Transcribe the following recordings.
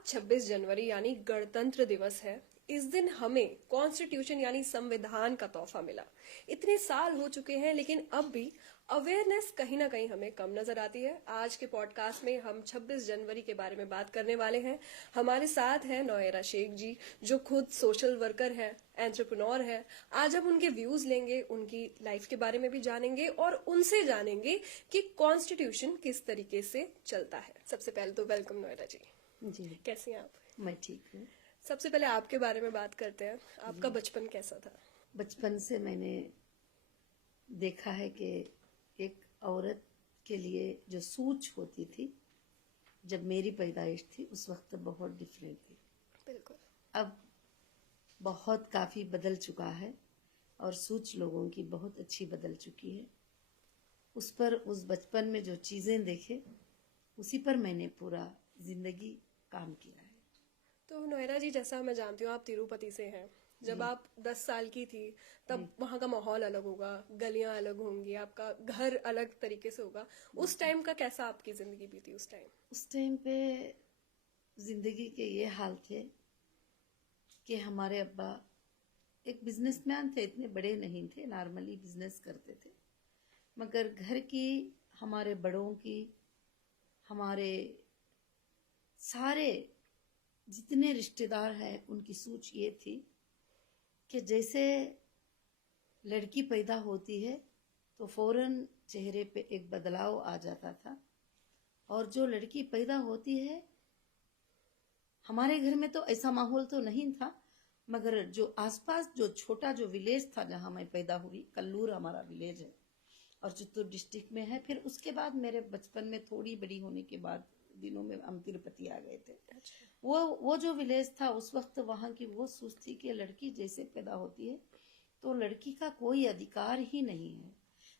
आज 26 जनवरी यानी गणतंत्र दिवस है। इस दिन हमें कॉन्स्टिट्यूशन यानी संविधान का तोहफा मिला। इतने साल हो चुके हैं लेकिन अब भी अवेयरनेस कहीं ना कहीं हमें कम नजर आती है। आज के पॉडकास्ट में हम 26 जनवरी के बारे में बात करने वाले हैं। हमारे साथ हैं नोएरा शेख जी, जो खुद सोशल वर्कर है, एंटरप्रेन्योर है। आज हम उनके व्यूज लेंगे, उनकी लाइफ के बारे में भी जानेंगे और उनसे जानेंगे कि कॉन्स्टिट्यूशन किस तरीके से चलता है। सबसे पहले तो वेलकम नोएरा जी। जी कैसी हैं आप? मैं ठीक हूँ। सबसे पहले आपके बारे में बात करते हैं। आपका बचपन कैसा था? बचपन से मैंने देखा है कि एक औरत के लिए जो सोच होती थी, जब मेरी पैदाइश थी उस वक्त बहुत डिफरेंट थी। बिल्कुल। अब बहुत काफी बदल चुका है और सोच लोगों की बहुत अच्छी बदल चुकी है। उस बचपन में जो चीजें देखे उसी पर मैंने पूरा जिंदगी काम किया है। तो नोएरा जी, जैसा मैं जानती हूँ आप तिरुपति से हैं। जब आप 10 साल की थी तब वहाँ का माहौल अलग होगा, गलियां अलग होंगी, आपका घर अलग तरीके से होगा। उस टाइम का कैसा आपकी जिंदगी बीती उस टाइम? उस टाइम पे जिंदगी के ये हाल थे कि हमारे अब्बा एक बिजनेसमैन थे, इतने बड़े नहीं थे, नॉर्मली बिजनेस करते थे। मगर घर की, हमारे बड़ों की, हमारे सारे जितने रिश्तेदार हैं उनकी सोच ये थी कि जैसे लड़की पैदा होती है तो फौरन चेहरे पे एक बदलाव आ जाता था, और जो लड़की पैदा होती है, हमारे घर में तो ऐसा माहौल तो नहीं था, मगर जो आसपास जो छोटा जो विलेज था जहां मैं पैदा हुई, कल्लूर हमारा विलेज है और चित्तूर डिस्ट्रिक्ट में है। फिर उसके बाद मेरे बचपन में थोड़ी बड़ी होने के बाद दिनों में हम तिरुपति आ गए थे। अच्छा। वो जो विलेज था उस वक्त वहां की वो सोच थी कि लड़की जैसे पैदा होती है तो लड़की का कोई अधिकार ही नहीं है।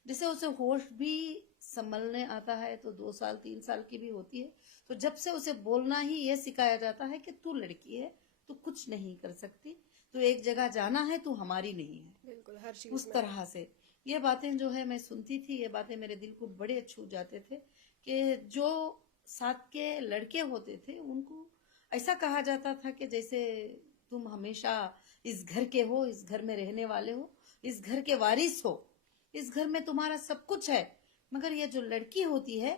जैसे उसे होश भी संभलने आता है तो 2 साल 3 साल की भी होती है, तो जब से उसे बोलना ही ये सिखाया जाता है कि तू लड़की है, तू कुछ नहीं कर सकती, तू एक जगह जाना है, तू हमारी नहीं है। बिल्कुल, हर चीज उस में। तरह से ये बातें जो है मैं सुनती थी, ये बातें मेरे दिल को बड़े छू जाते थे कि जो साथ के लड़के होते थे उनको ऐसा कहा जाता था कि जैसे तुम हमेशा इस घर के हो, इस घर में रहने वाले हो, इस घर के वारिस हो, इस घर में तुम्हारा सब कुछ है। मगर ये जो लड़की होती है,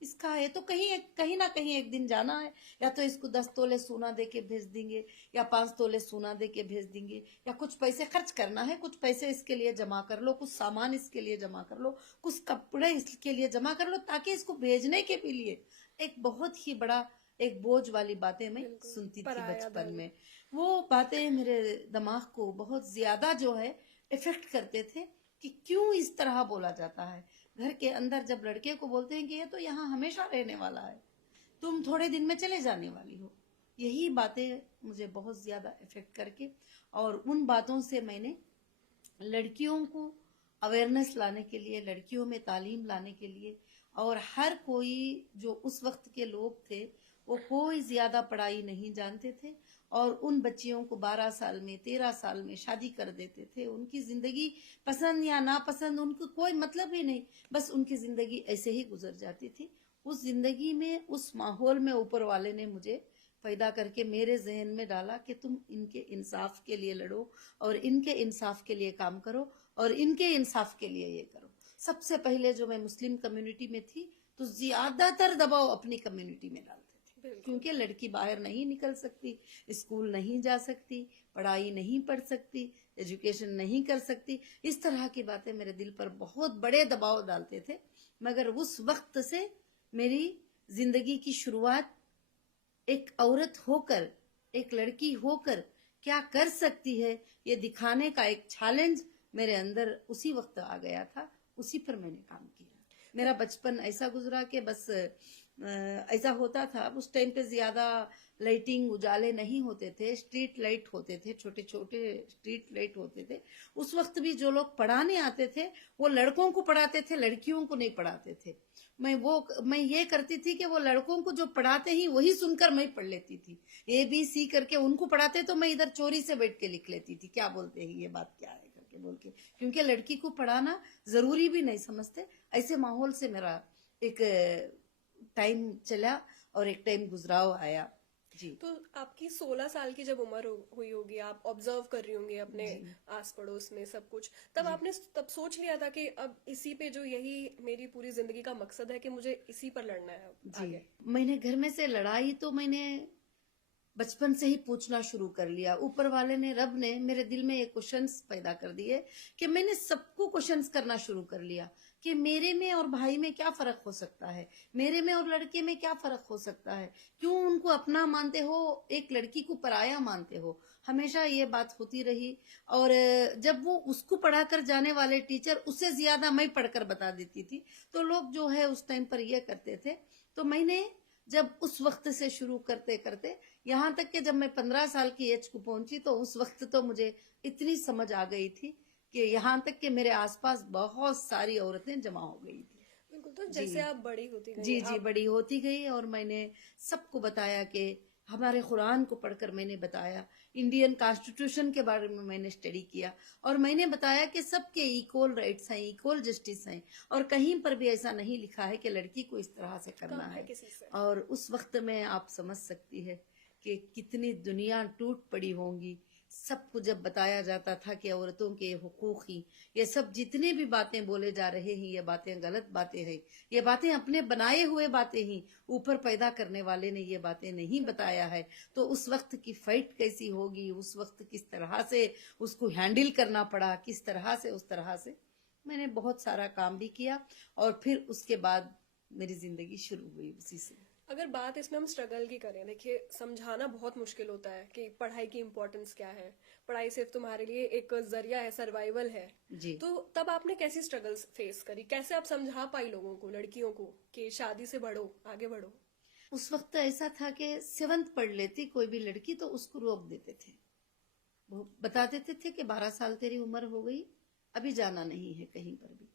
इसका है तो कहीं ना कहीं एक दिन जाना है, या तो इसको 10 तोले सोना दे के भेज देंगे, या 5 तोले सोना दे के भेज देंगे, या कुछ पैसे खर्च करना है, कुछ पैसे इसके लिए जमा कर लो, कुछ सामान इसके लिए जमा कर लो, कुछ कपड़े इसके लिए जमा कर लो, ताकि इसको भेजने के भी लिए एक बहुत ही बड़ा एक बोझ वाली बातें मैं सुनती थी पराया बचपन धन। में। वो बातें मेरे दिमाग को बहुत ज्यादा जो है इफेक्ट करते थे कि क्यों इस तरह बोला जाता है। घर के अंदर जब लड़के को बोलते हैं कि ये तो यहाँ हमेशा रहने वाला है, तुम थोड़े दिन में चले जाने वाली हो, यही बातें मुझे बहुत ज्यादा इफेक्ट करके, और उन बातों से मैंने लड़कियों को अवेयरनेस लाने के लिए, लड़कियों में तालीम लाने के लिए, और हर कोई जो उस वक्त के लोग थे वो कोई ज्यादा पढ़ाई नहीं जानते थे, और उन बच्चियों को 12 साल में 13 साल में शादी कर देते थे। उनकी जिंदगी पसंद या नापसंद उनको कोई मतलब ही नहीं, बस उनकी जिंदगी ऐसे ही गुजर जाती थी। उस जिंदगी में, उस माहौल में ऊपर वाले ने मुझे पैदा करके मेरे जहन में डाला कि तुम इनके इंसाफ के लिए लड़ो, और इनके इंसाफ के लिए काम करो, और इनके इंसाफ के लिए ये करो। सबसे पहले जो मैं मुस्लिम कम्युनिटी में थी तो ज्यादातर दबाव अपनी कम्युनिटी में डालते थे, क्योंकि लड़की बाहर नहीं निकल सकती, स्कूल नहीं जा सकती, पढ़ाई नहीं पढ़ सकती, एजुकेशन नहीं कर सकती, इस तरह की बातें मेरे दिल पर बहुत बड़े दबाव डालते थे। मगर उस वक्त से मेरी जिंदगी की शुरुआत एक औरत होकर, एक लड़की होकर क्या कर सकती है, ये दिखाने का एक चैलेंज मेरे अंदर उसी वक्त आ गया था। उसी पर मैंने काम किया। मेरा बचपन ऐसा गुजरा कि बस ऐसा होता था। उस टाइम पे ज्यादा लाइटिंग, उजाले नहीं होते थे, स्ट्रीट लाइट होते थे, छोटे छोटे स्ट्रीट लाइट होते थे। उस वक्त भी जो लोग पढ़ाने आते थे वो लड़कों को पढ़ाते थे, लड़कियों को नहीं पढ़ाते थे। मैं ये करती थी कि वो लड़कों को जो पढ़ाते ही वही सुनकर मैं पढ़ लेती थी। ABC करके उनको पढ़ाते तो मैं इधर चोरी से बैठ के लिख लेती थी, क्या बोलते हैं, ये बात क्या है करके बोल के, क्योंकि लड़की को पढ़ाना जरूरी भी नहीं समझते। ऐसे माहौल से मेरा एक टाइम चला और एक टाइम गुजराव आया जी तो आपकी 16 साल की जब उम्र हुई होगी, आप ऑब्जर्व कर रही होंगी अपने जी आस पड़ोस में सब कुछ, तब जी आपने तब सोच लिया था कि अब इसी पे जो यही मेरी पूरी जिंदगी का मकसद है कि मुझे इसी पर लड़ना है अब जी। आगे? मैंने घर में से लड़ाई तो मैंने बचपन से ही पूछना शुरू कर लिया। ऊपर वाले ने, रब ने मेरे दिल में ये क्वेश्चंस पैदा कर दिए कि मैंने सबको क्वेश्चंस करना शुरू कर लिया कि मेरे में और भाई में क्या फर्क हो सकता है, मेरे में और लड़के में क्या फर्क हो सकता है, क्यों उनको अपना मानते हो, एक लड़की को पराया मानते हो। हमेशा ये बात होती रही। और जब वो उसको पढ़ाकर जाने वाले टीचर उससे ज्यादा मैं पढ़कर बता देती थी, तो लोग जो है उस टाइम पर ये करते थे। तो मैंने जब उस वक्त से शुरू करते करते यहाँ तक कि जब मैं 15 साल की एज को पहुंची, तो उस वक्त तो मुझे इतनी समझ आ गई थी कि यहाँ तक कि मेरे आसपास बहुत सारी औरतें जमा हो गई थी। बिल्कुल। तो जी जैसे आप बड़ी होती गई जी जी, आप, बड़ी होती गई और मैंने सबको बताया कि हमारे कुरान को पढ़कर मैंने बताया, इंडियन कॉन्स्टिट्यूशन के बारे में मैंने स्टडी किया और मैंने बताया कि सबके इक्वल राइट्स हैं, इक्वल जस्टिस हैं और कहीं पर भी ऐसा नहीं लिखा है कि लड़की को इस तरह से करना कम है है। किसी से। और उस वक्त में आप समझ सकती है कि कितनी दुनिया टूट पड़ी होंगी। सबको जब बताया जाता था कि औरतों के हुकूक ही, ये सब जितने भी बातें बोले जा रहे हैं, ये बातें गलत बातें हैं, ये बातें अपने बनाए हुए बातें ही, ऊपर पैदा करने वाले ने ये बातें नहीं बताया है। तो उस वक्त की फाइट कैसी होगी, उस वक्त किस तरह से उसको हैंडल करना पड़ा, किस तरह से, उस तरह से मैंने बहुत सारा काम भी किया। और फिर उसके बाद मेरी जिंदगी शुरू हुई उसी से। अगर बात इसमें हम स्ट्रगल की करें, देखिए समझाना बहुत मुश्किल होता है कि पढ़ाई की इम्पोर्टेंस क्या है, पढ़ाई सिर्फ तुम्हारे लिए एक जरिया है, सर्वाइवल है। जी तो तब आपने कैसी स्ट्रगल्स फेस करी, कैसे आप समझा पाई लोगों को, लड़कियों को, कि शादी से बढ़ो, आगे बढ़ो? उस वक्त ऐसा था कि 7th पढ़ लेती कोई भी लड़की तो उसको रोक देते थे। वो बता देते थे कि 12 साल तेरी उम्र हो गई, अभी जाना नहीं है कहीं पर भी।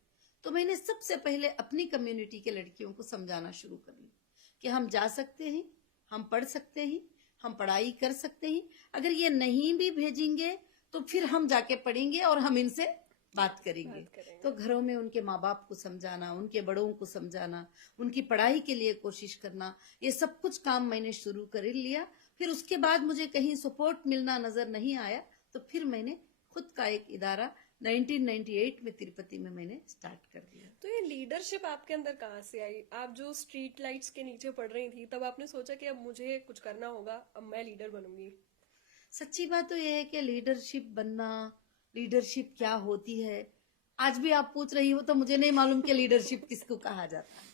तो मैंने सबसे पहले अपनी कम्युनिटी के लड़कियों को समझाना शुरू कर लिया कि हम जा सकते हैं, हम पढ़ सकते हैं, हम पढ़ाई कर सकते हैं। अगर ये नहीं भी भेजेंगे तो फिर हम जाके पढ़ेंगे और हम इनसे बात करेंगे। बात करेंगे। तो घरों में उनके माँ बाप को समझाना, उनके बड़ों को समझाना, उनकी पढ़ाई के लिए कोशिश करना, ये सब कुछ काम मैंने शुरू कर लिया। फिर उसके बाद मुझे कहीं सपोर्ट मिलना नजर नहीं आया, तो फिर मैंने खुद का एक इदारा 1998 में तिरुपति में मैंने स्टार्ट कर दिया। तो ये लीडरशिप आपके अंदर कहाँ से आई? आप जो स्ट्रीट लाइट्स के नीचे पढ़ रही थी, तब आपने सोचा कि अब मुझे कुछ करना होगा, अब मैं लीडर बनूंगी? सच्ची बात तो यह है कि लीडरशिप बनना, लीडरशिप क्या होती है, आज भी आप पूछ रही हो तो मुझे नहीं मालूम कि लीडरशिप किसको कहा जाता है।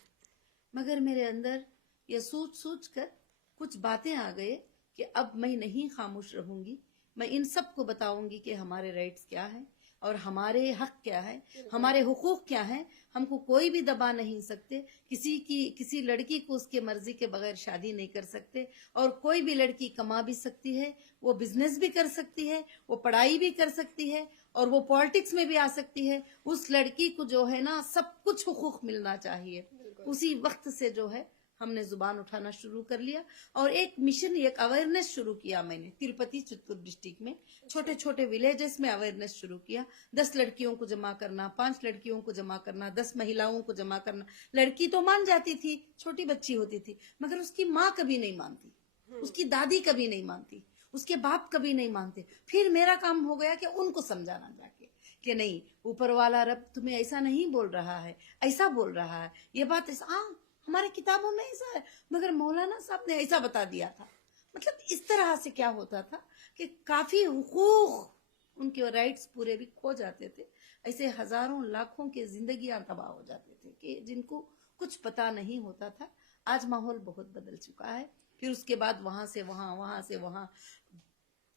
मगर मेरे अंदर ये सोच सोच कर कुछ बातें आ गए कि अब मैं नहीं खामोश रहूंगी, मैं इन सबको बताऊंगी कि हमारे राइट्स क्या है और हमारे हक क्या है, हमारे हुकूक क्या है। हमको कोई भी दबा नहीं सकते, किसी लड़की को उसके मर्जी के बगैर शादी नहीं कर सकते। और कोई भी लड़की कमा भी सकती है, वो बिजनेस भी कर सकती है, वो पढ़ाई भी कर सकती है और वो पॉलिटिक्स में भी आ सकती है। उस लड़की को जो है ना, सब कुछ हुकूक मिलना चाहिए। उसी वक्त से जो है हमने जुबान उठाना शुरू कर लिया और एक मिशन, एक अवेयरनेस शुरू किया मैंने तिरुपति चित्तूर डिस्ट्रिक्ट में। छोटे छोटे विलेजेस में अवेयरनेस शुरू किया। 10 लड़कियों को जमा करना, 5 लड़कियों को जमा करना, 10 महिलाओं को जमा करना। लड़की तो मान जाती थी, छोटी बच्ची होती थी, मगर उसकी माँ कभी नहीं मानती, उसकी दादी कभी नहीं मानती, उसके बाप कभी नहीं मानते। फिर मेरा काम हो गया कि उनको समझाना जाके कि नहीं, ऊपर वाला रब तुम्हें ऐसा नहीं बोल रहा है, ऐसा बोल रहा है, ये बात ऐसा, हाँ हमारे किताबों में ऐसा है, मगर मौलाना साहब ने ऐसा बता दिया था। मतलब इस तरह से क्या होता था कि काफी हुकूक, उनके राइट्स पूरे भी खो जाते थे। ऐसे हजारों लाखों के जिंदगियां तबाह हो जाते थे कि जिनको कुछ पता नहीं होता था। आज माहौल बहुत बदल चुका है। फिर उसके बाद वहां से वहां, वहां से वहां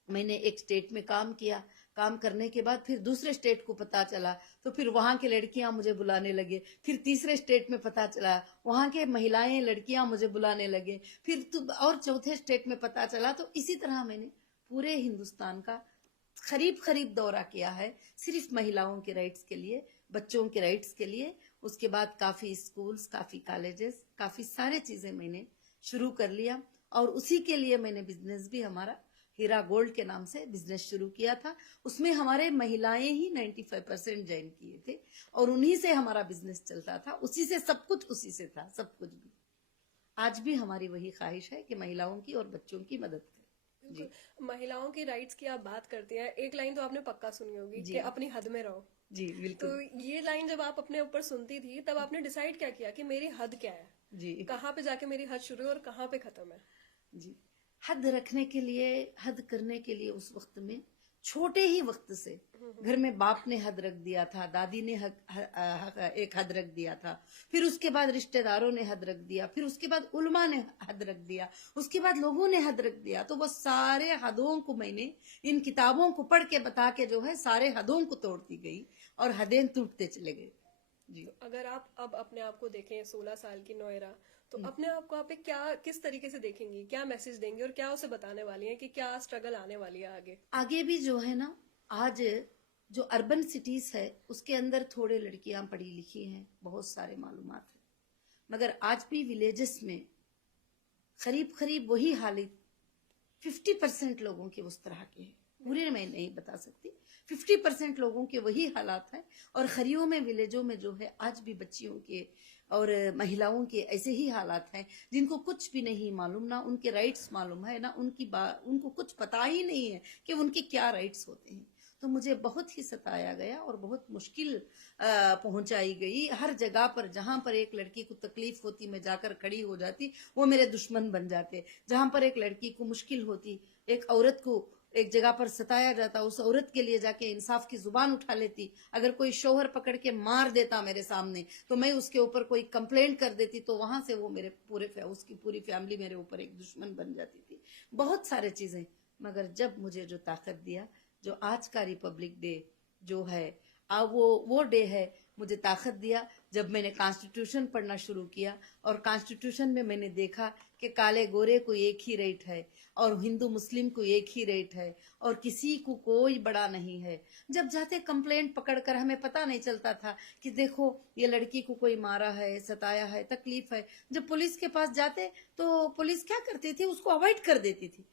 मैंने एक स्टेट में काम किया। काम करने के बाद फिर दूसरे स्टेट को पता चला, तो फिर वहां की लड़कियां मुझे बुलाने लगे। फिर तीसरे स्टेट में पता चला, वहां के महिलाएं लड़कियां मुझे बुलाने लगे। फिर और चौथे स्टेट में पता चला। तो इसी तरह मैंने पूरे हिंदुस्तान का करीब दौरा किया है, सिर्फ महिलाओं के राइट्स के लिए, बच्चों के राइट्स के लिए। उसके बाद काफी स्कूल्स, काफी कॉलेजेस, काफी सारे चीजें मैंने शुरू कर लिया। और उसी के लिए मैंने बिजनेस भी, हमारा हीरा गोल्ड के नाम से बिजनेस शुरू किया था। उसमें हमारे महिलाएं ही 95% ज्वाइन किए थे और उन्हीं से हमारा बिजनेस चलता था। उसी से सब कुछ, उसी से था सब कुछ भी। आज भी हमारी वही ख्वाहिश है कि महिलाओं की और बच्चों की मदद करें। जी बिल्कुल। महिलाओं की राइट्स की आप बात करते हैं, एक लाइन तो आपने पक्का सुनी होगी जी कि अपनी हद में रहो। जी तो बिल्कुल। ये लाइन जब आप अपने ऊपर सुनती थी तब आपने डिसाइड क्या किया कि मेरी हद क्या है, जी कहाँ पे जाके मेरी हद शुरू है और कहाँ पे खत्म है? जी हद रखने के लिए, हद करने के लिए उस वक्त में छोटे ही वक्त से घर में बाप ने हद रख दिया था, दादी ने एक हद रख दिया था, फिर उसके बाद रिश्तेदारों ने हद रख दिया, फिर उसके बाद उल्मा ने हद रख दिया, उसके बाद लोगों ने हद रख दिया। तो वो सारे हदों को मैंने इन किताबों को पढ़ के बता के जो है सारे हदों को तोड़ती गई और हदें टूटते चले गए। जी तो अगर आप अब अपने आप को देखें 16 साल की नोएरा, तो अपने आप को आप एक क्या किस तरीके से देखेंगी, क्या मैसेज देंगी और क्या उसे बताने वाली हैं कि क्या स्ट्रगल आने वाली है आगे? आगे भी जो है ना, आज जो अर्बन सिटीज है उसके अंदर थोड़े लड़कियां पढ़ी लिखी हैं, बहुत सारे मालूमात है, मगर आज भी विलेजेस में करीब करीब वही हालत 50% लोगों के उस तरह के हैं। पूरे मैं नहीं बता सकती, 50% लोगों के वही हालात हैं। और खरियों में, विलेजों में जो है आज भी बच्चियों के और महिलाओं के ऐसे ही हालात हैं जिनको कुछ भी नहीं मालूम, ना उनके राइट्स मालूम है, ना उनको कुछ पता ही नहीं है कि उनके क्या राइट्स होते हैं। तो मुझे बहुत ही सताया गया और बहुत मुश्किल पहुंचाई गई। हर जगह पर जहां पर एक लड़की को तकलीफ होती मैं जाकर खड़ी हो जाती, वो मेरे दुश्मन बन जाते। जहां पर एक लड़की को मुश्किल होती, एक औरत को एक जगह पर सताया जाता, उस औरत के लिए जाके इंसाफ की जुबान उठा लेती। अगर कोई शोहर पकड़ के मार देता मेरे सामने तो मैं उसके ऊपर कोई कंप्लेंट कर देती, तो वहां से वो मेरे उसकी पूरी फैमिली मेरे ऊपर एक दुश्मन बन जाती थी। बहुत सारे चीजें। मगर जब मुझे जो ताकत दिया, जो आज का रिपब्लिक डे जो है, वो डे है, मुझे ताकत दिया जब मैंने कॉन्स्टिट्यूशन पढ़ना शुरू किया। और कॉन्स्टिट्यूशन में मैंने देखा कि काले गोरे को एक ही रेट है और हिंदू मुस्लिम को एक ही रेट है और किसी को कोई बड़ा नहीं है। जब जाते कंप्लेंट पकड़कर, हमें पता नहीं चलता था कि देखो ये लड़की को कोई मारा है, सताया है, तकलीफ है। जब पुलिस के पास जाते तो पुलिस क्या करती थी, उसको अवॉइड कर देती थी।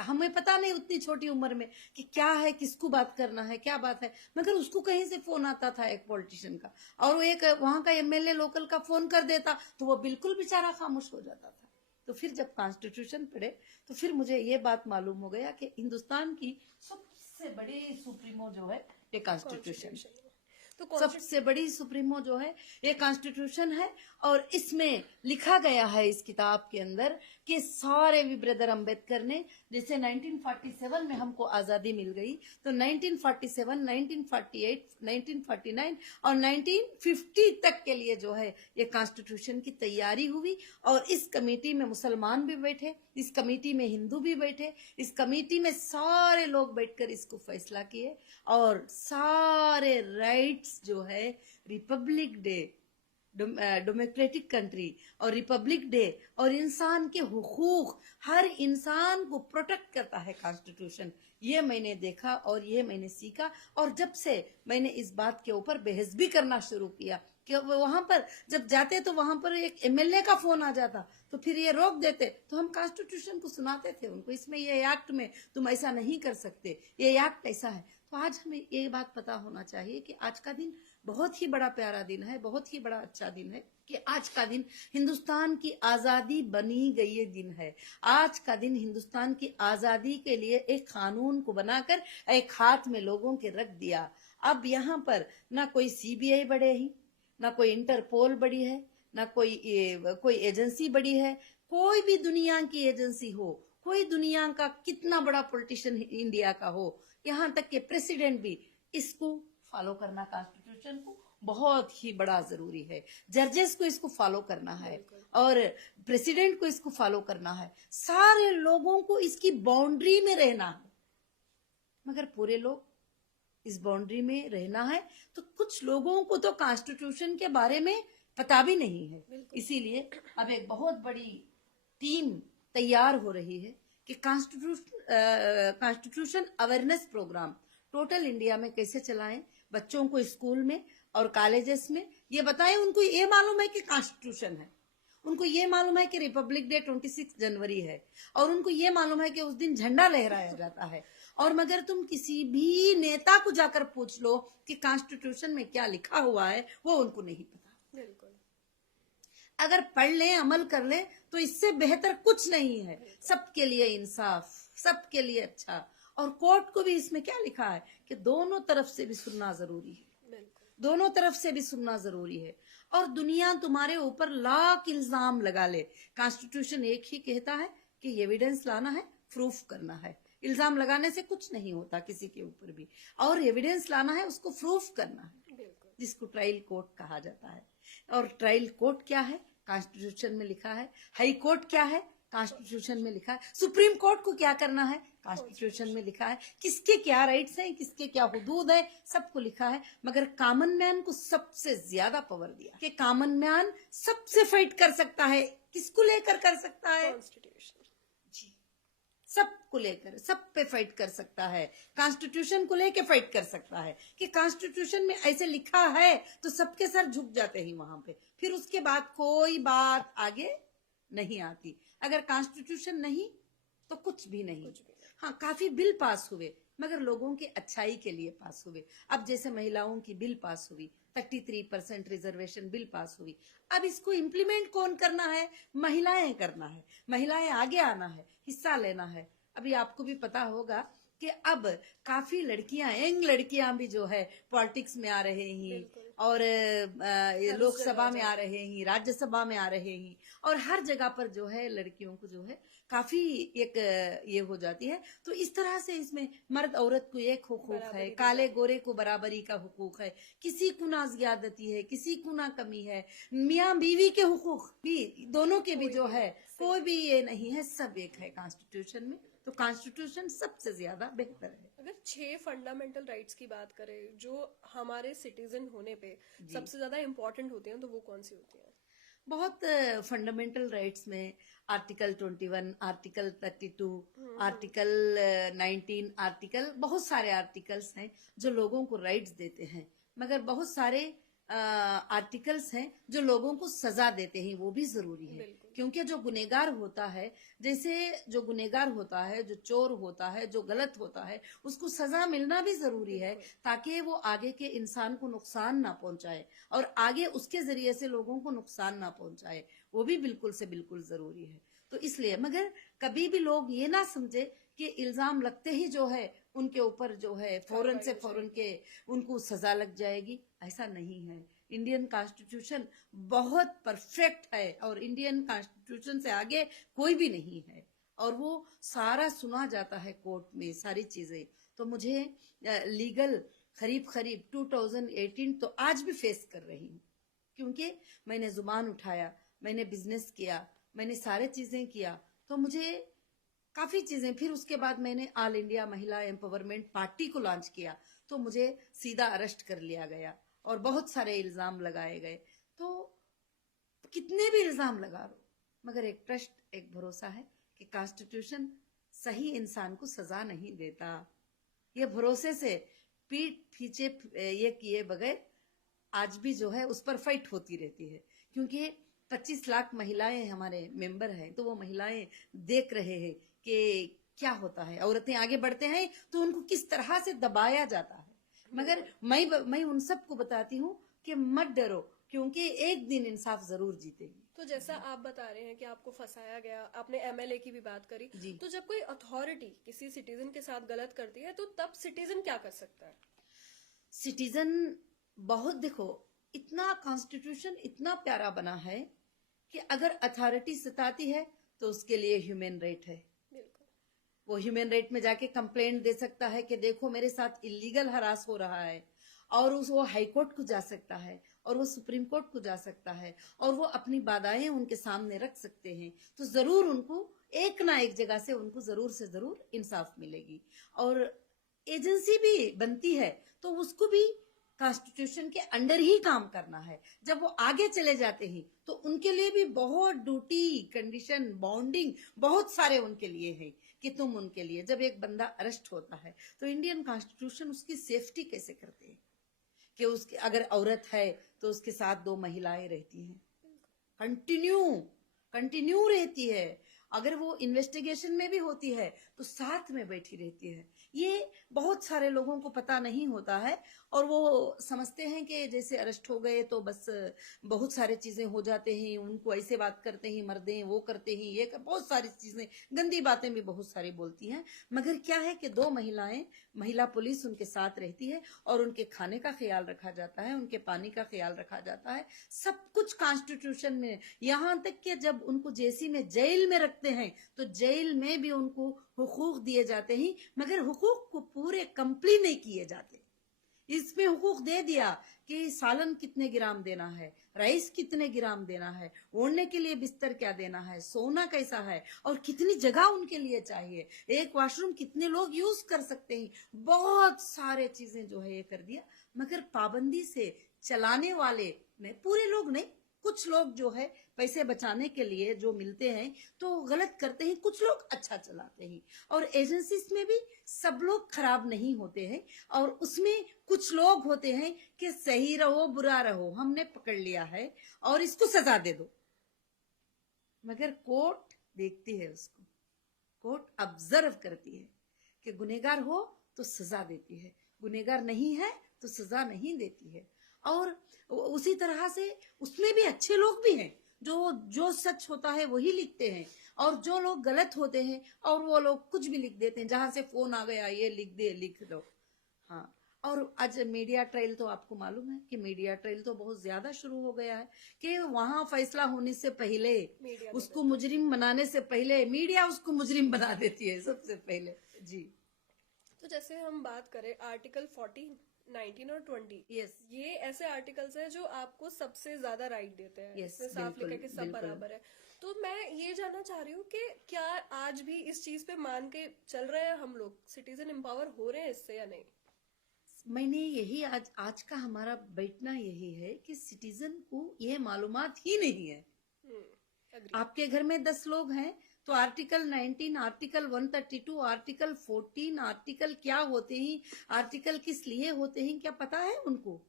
हमें पता नहीं उतनी छोटी उम्र में कि क्या है, किसको बात करना है, क्या बात है। मगर उसको कहीं से फोन आता था एक पॉलिटिशियन का, और वो एक वहां का एमएलए लोकल का फोन कर देता तो वो बिल्कुल बेचारा खामोश हो जाता था। तो फिर जब कॉन्स्टिट्यूशन पढ़े तो फिर मुझे ये बात मालूम हो गया कि हिंदुस्तान की सबसे बड़ी सुप्रीमो जो है ये कॉन्स्टिट्यूशन, तो सबसे बड़ी सुप्रीमो जो है ये कॉन्स्टिट्यूशन है। और इसमें लिखा गया है इस किताब के अंदर कि सारे भी ब्रदर अम्बेडकर ने, जैसे 1947 में हमको आजादी मिल गई, तो 1947, 1948, 1949 और 1950 तक के लिए जो है ये कॉन्स्टिट्यूशन की तैयारी हुई। और इस कमेटी में मुसलमान भी बैठे, इस कमेटी में हिंदू भी बैठे, इस कमेटी में सारे लोग बैठकर इसको फैसला किए। और सारे राइट्स जो है, रिपब्लिक डे, डेमोक्रेटिक कंट्री और रिपब्लिक डे और इंसान के हुकूक, हर इंसान को प्रोटेक्ट करता है कॉन्स्टिट्यूशन। ये मैंने देखा और ये मैंने सीखा। और जब से मैंने इस बात के ऊपर बहस भी करना शुरू किया कि वहां पर जब जाते तो वहां पर एक एमएलए का फोन आ जाता तो फिर ये रोक देते, तो हम कॉन्स्टिट्यूशन को सुनाते थे उनको, इसमें ये एक्ट में तुम ऐसा नहीं कर सकते, ये एक्ट ऐसा है। तो आज हमें ये बात पता होना चाहिए कि आज का दिन बहुत ही बड़ा प्यारा दिन है, बहुत ही बड़ा अच्छा दिन है कि आज का दिन हिंदुस्तान की आजादी बनी गई दिन है। आज का दिन हिंदुस्तान की आजादी के लिए एक कानून को बनाकर एक हाथ में लोगों के रख दिया। अब यहाँ पर ना कोई सीबीआई बड़े ही, ना कोई इंटरपोल बड़ी है, ना कोई एजेंसी बड़ी है। कोई भी दुनिया की एजेंसी हो, कोई दुनिया का कितना बड़ा पॉलिटिशियन इंडिया का हो, यहाँ तक के प्रेसिडेंट भी इसको फॉलो करना, कॉन्स्टिट्यूशन को बहुत ही बड़ा जरूरी है। जजेस को इसको फॉलो करना है और प्रेसिडेंट को इसको फॉलो करना है। सारे लोगों को इसकी बाउंड्री में रहना है। मगर पूरे लोग इस बाउंड्री में रहना है तो कुछ लोगों को तो कॉन्स्टिट्यूशन के बारे में पता भी नहीं है। इसीलिए अब एक बहुत बड़ी टीम तैयार हो रही है कि constitution awareness program total India में कैसे चलाएं, बच्चों को स्कूल में और कॉलेजेस में ये बताएं। उनको ये मालूम है कि कॉन्स्टिट्यूशन है, उनको ये मालूम है कि रिपब्लिक डे 26 जनवरी है, और उनको ये मालूम है कि उस दिन झंडा लहराया जाता है। और मगर तुम किसी भी नेता को जाकर पूछ लो कि कॉन्स्टिट्यूशन में क्या लिखा हुआ है, वो उनको नहीं पता। बिल्कुल। अगर पढ़ लें, अमल कर लें, तो इससे बेहतर कुछ नहीं है। सबके लिए इंसाफ, सबके लिए अच्छा। और कोर्ट को भी इसमें क्या लिखा है कि दोनों तरफ से भी सुनना जरूरी है, बिल्कुल। दोनों तरफ से भी सुनना जरूरी है। और दुनिया तुम्हारे ऊपर लाख इल्जाम लगा ले, कॉन्स्टिट्यूशन एक ही कहता है कि एविडेंस लाना है, प्रूफ करना है। इल्जाम लगाने से कुछ नहीं होता किसी के ऊपर भी, और एविडेंस लाना है, उसको प्रूफ करना है, बिल्कुल। जिसको ट्रायल कोर्ट कहा जाता है। और ट्रायल कोर्ट क्या है? कॉन्स्टिट्यूशन में लिखा है। हाई कोर्ट क्या है? कॉन्स्टिट्यूशन में लिखा है। सुप्रीम कोर्ट को क्या करना है? कॉन्स्टिट्यूशन में लिखा है। किसके क्या राइट्स हैं, किसके क्या हुदूद है, सबको लिखा है। मगर कॉमन मैन को सबसे ज्यादा पावर दिया कि कॉमन मैन सबसे फाइट कर सकता है। किसको लेकर कर सकता है? कॉन्स्टिट्यूशन। जी, सबको लेकर, सब पे फाइट कर सकता है। कॉन्स्टिट्यूशन को लेकर फाइट कर सकता है कि कॉन्स्टिट्यूशन में ऐसे लिखा है, तो सबके सर झुक जाते हैं वहां पे। फिर उसके बाद कोई बात आगे नहीं आती। अगर कॉन्स्टिट्यूशन नहीं तो कुछ भी नहीं। हाँ, काफी बिल पास हुए, मगर लोगों की अच्छाई के लिए पास हुए। अब जैसे महिलाओं की बिल पास हुई, 33% रिजर्वेशन बिल पास हुई। अब इसको इम्प्लीमेंट कौन करना है? महिलाएं करना है। महिलाएं आगे आना है, हिस्सा लेना है। अभी आपको भी पता होगा कि अब काफी लड़कियां, यंग लड़कियां भी जो है पॉलिटिक्स में आ रहे हैं, और लोकसभा में आ रहे हैं, राज्यसभा में आ रहे हैं, और हर जगह पर जो है लड़कियों को जो है काफी एक ये हो जाती है। तो इस तरह से इसमें मर्द औरत को एक हुकूक है, काले गोरे को बराबरी का हुकूक है, किसी को ना ज्यादती है, किसी को ना कमी है। मियाँ बीवी के हुकूक भी, दोनों के भी जो है, कोई भी ये नहीं है, सब एक है कॉन्स्टिट्यूशन में। तो कॉन्स्टिट्यूशन सबसे ज्यादा बेहतर है। अगर 6 फंडामेंटल राइट्स की बात करें जो हमारे सिटीजन होने पे सबसे ज्यादा इम्पोर्टेंट होती हैं, तो वो कौन सी होती हैं? बहुत फंडामेंटल राइट्स में आर्टिकल 21, आर्टिकल 32, आर्टिकल 19, आर्टिकल, बहुत सारे आर्टिकल्स हैं जो लोगों को राइट्स देते हैं। मगर बहुत सारे आर्टिकल्स हैं जो लोगों को सजा देते हैं, वो भी जरूरी है। क्योंकि जो गुनेगार होता है, जैसे जो गुनेगार होता है, जो चोर होता है, जो गलत होता है, उसको सजा मिलना भी जरूरी है, ताकि वो आगे के इंसान को नुकसान ना पहुंचाए और आगे उसके जरिए से लोगों को नुकसान ना पहुंचाए। वो भी बिल्कुल से बिल्कुल जरूरी है। तो इसलिए, मगर कभी भी लोग ये ना समझे कि इल्जाम लगते ही जो है उनके ऊपर जो है फौरन से फौरन के उनको सजा लग जाएगी। ऐसा नहीं है। इंडियन कॉन्स्टिट्यूशन बहुत परफेक्ट है, और इंडियन कॉन्स्टिट्यूशन से आगे कोई भी नहीं है, और वो सारा सुना जाता है कोर्ट में, सारी चीजें। तो मुझे लीगल करीब 2018 तो आज भी फेस कर रही हूँ, क्योंकि मैंने जुबान उठाया, मैंने बिजनेस किया, मैंने सारे चीजें किया, तो मुझे काफी चीजें। फिर उसके बाद मैंने ऑल इंडिया महिला एम्पावरमेंट पार्टी को लॉन्च किया, तो मुझे सीधा अरेस्ट कर लिया गया और बहुत सारे इल्जाम लगाए गए। तो कितने भी इल्जाम लगा लो, मगर एक ट्रस्ट, एक भरोसा है कि कॉन्स्टिट्यूशन सही इंसान को सजा नहीं देता। ये भरोसे से पीठ पीछे ये किए बगैर आज भी जो है उस पर फाइट होती रहती है। क्योंकि 25 लाख महिलाएं हमारे मेंबर हैं, तो वो महिलाएं देख रहे हैं कि क्या होता है। औरतें आगे बढ़ते हैं तो उनको किस तरह से दबाया जाता है। मगर मैं उन सबको बताती हूँ कि मत डरो, क्योंकि एक दिन इंसाफ जरूर जीतेगी। तो जैसा आप बता रहे हैं कि आपको फंसाया गया, आपने एमएलए की भी बात करी, तो जब कोई अथॉरिटी किसी सिटीजन के साथ गलत करती है, तो तब सिटीजन क्या कर सकता है? सिटीजन बहुत, देखो, इतना कॉन्स्टिट्यूशन इतना प्यारा बना है कि अगर अथॉरिटी सताती है तो उसके लिए ह्यूमन राइट है। वो ह्यूमन राइट में जाके कंप्लेंट दे सकता है कि देखो मेरे साथ इलीगल हरास हो रहा है, और वो हाई कोर्ट को जा सकता है, और वो सुप्रीम कोर्ट को जा सकता है, और वो अपनी बाधाएं उनके सामने रख सकते हैं। तो जरूर उनको एक ना एक जगह से उनको जरूर से जरूर इंसाफ मिलेगी। और एजेंसी भी बनती है तो उसको भी कॉन्स्टिट्यूशन के अंडर ही काम करना है। जब वो आगे चले जाते हैं तो उनके लिए भी बहुत ड्यूटी, कंडीशन, बॉन्डिंग बहुत सारे उनके लिए है कि तुम उनके लिए, जब एक बंदा अरेस्ट होता है तो इंडियन कॉन्स्टिट्यूशन उसकी सेफ्टी कैसे करते हैं कि उसके अगर औरत है तो उसके साथ 2 महिलाएं रहती हैं, कंटिन्यू रहती है, अगर वो इन्वेस्टिगेशन में भी होती है तो साथ में बैठी रहती है। ये बहुत सारे लोगों को पता नहीं होता है और वो समझते हैं कि जैसे अरेस्ट हो गए तो बस बहुत सारी चीजें हो जाते हैं, उनको ऐसे बात करते ही मर दें, वो करते ही ये बहुत सारी चीजें, गंदी बातें भी बहुत सारी बोलती हैं। मगर क्या है कि 2 महिलाएं, महिला पुलिस उनके साथ रहती है और उनके खाने का ख्याल रखा जाता है, उनके पानी का ख्याल रखा जाता है, सब कुछ कॉन्स्टिट्यूशन में। यहाँ तक कि जब उनको जेसी में जेल में रखते हैं तो जेल में भी उनको हुकूक दिए जाते हैं, मगर हुकूक को पूरे कंप्लीट नहीं किए जाते। इसमें हुकूक दे दिया कि सालन कितने ग्राम देना है, राइस कितने ग्राम देना है, ओढ़ने के लिए बिस्तर क्या देना है, सोना कैसा है और कितनी जगह उनके लिए चाहिए, एक वॉशरूम कितने लोग यूज कर सकते हैं, बहुत सारे चीजें जो है ये कर दिया। मगर पाबंदी से चलाने वाले में पूरे लोग नहीं, कुछ लोग जो है पैसे बचाने के लिए जो मिलते हैं तो गलत करते हैं, कुछ लोग अच्छा चलाते हैं। और एजेंसीज में भी सब लोग खराब नहीं होते हैं और उसमें कुछ लोग होते हैं कि सही रहो बुरा रहो, हमने पकड़ लिया है और इसको सजा दे दो। मगर कोर्ट देखती है उसको, कोर्ट ऑब्जर्व करती है कि गुनहगार हो तो सजा देती है, गुनहगार नहीं है तो सजा नहीं देती है। और उसी तरह से उसमें भी अच्छे लोग भी हैं जो सच होता है वही लिखते हैं और जो लोग गलत होते हैं और वो लोग कुछ भी लिख देते हैं, जहां से फोन आ गया ये लिख दो। हाँ, और आज मीडिया ट्रायल तो आपको मालूम है कि मीडिया ट्रायल तो बहुत ज्यादा शुरू हो गया है कि वहां फैसला होने से पहले, उसको मुजरिम बनाने से पहले मीडिया उसको मुजरिम बना देती है सबसे पहले। जी, तो जैसे हम बात करें आर्टिकल 14, 19 और 20, यस, ये ऐसे आर्टिकल्स हैं जो आपको सबसे ज्यादा राइट देते हैं। यस, इसमें साफ लिखा है कि सब बिल्कुल। बराबर है। तो मैं ये जानना चाह रही हूँ कि क्या आज भी इस चीज पे मान के चल रहे हैं हम लोग, सिटीजन एम्पावर हो रहे हैं इससे या नहीं? मैंने यही आज का हमारा बैठना यही है कि सिटीजन को ये मालूमात ही नहीं है। agree। आपके घर में 10 लोग हैं तो आर्टिकल 19, आर्टिकल 132, आर्टिकल 14, आर्टिकल क्या होते हैं, आर्टिकल किस लिए होते हैं, क्या पता है उनको?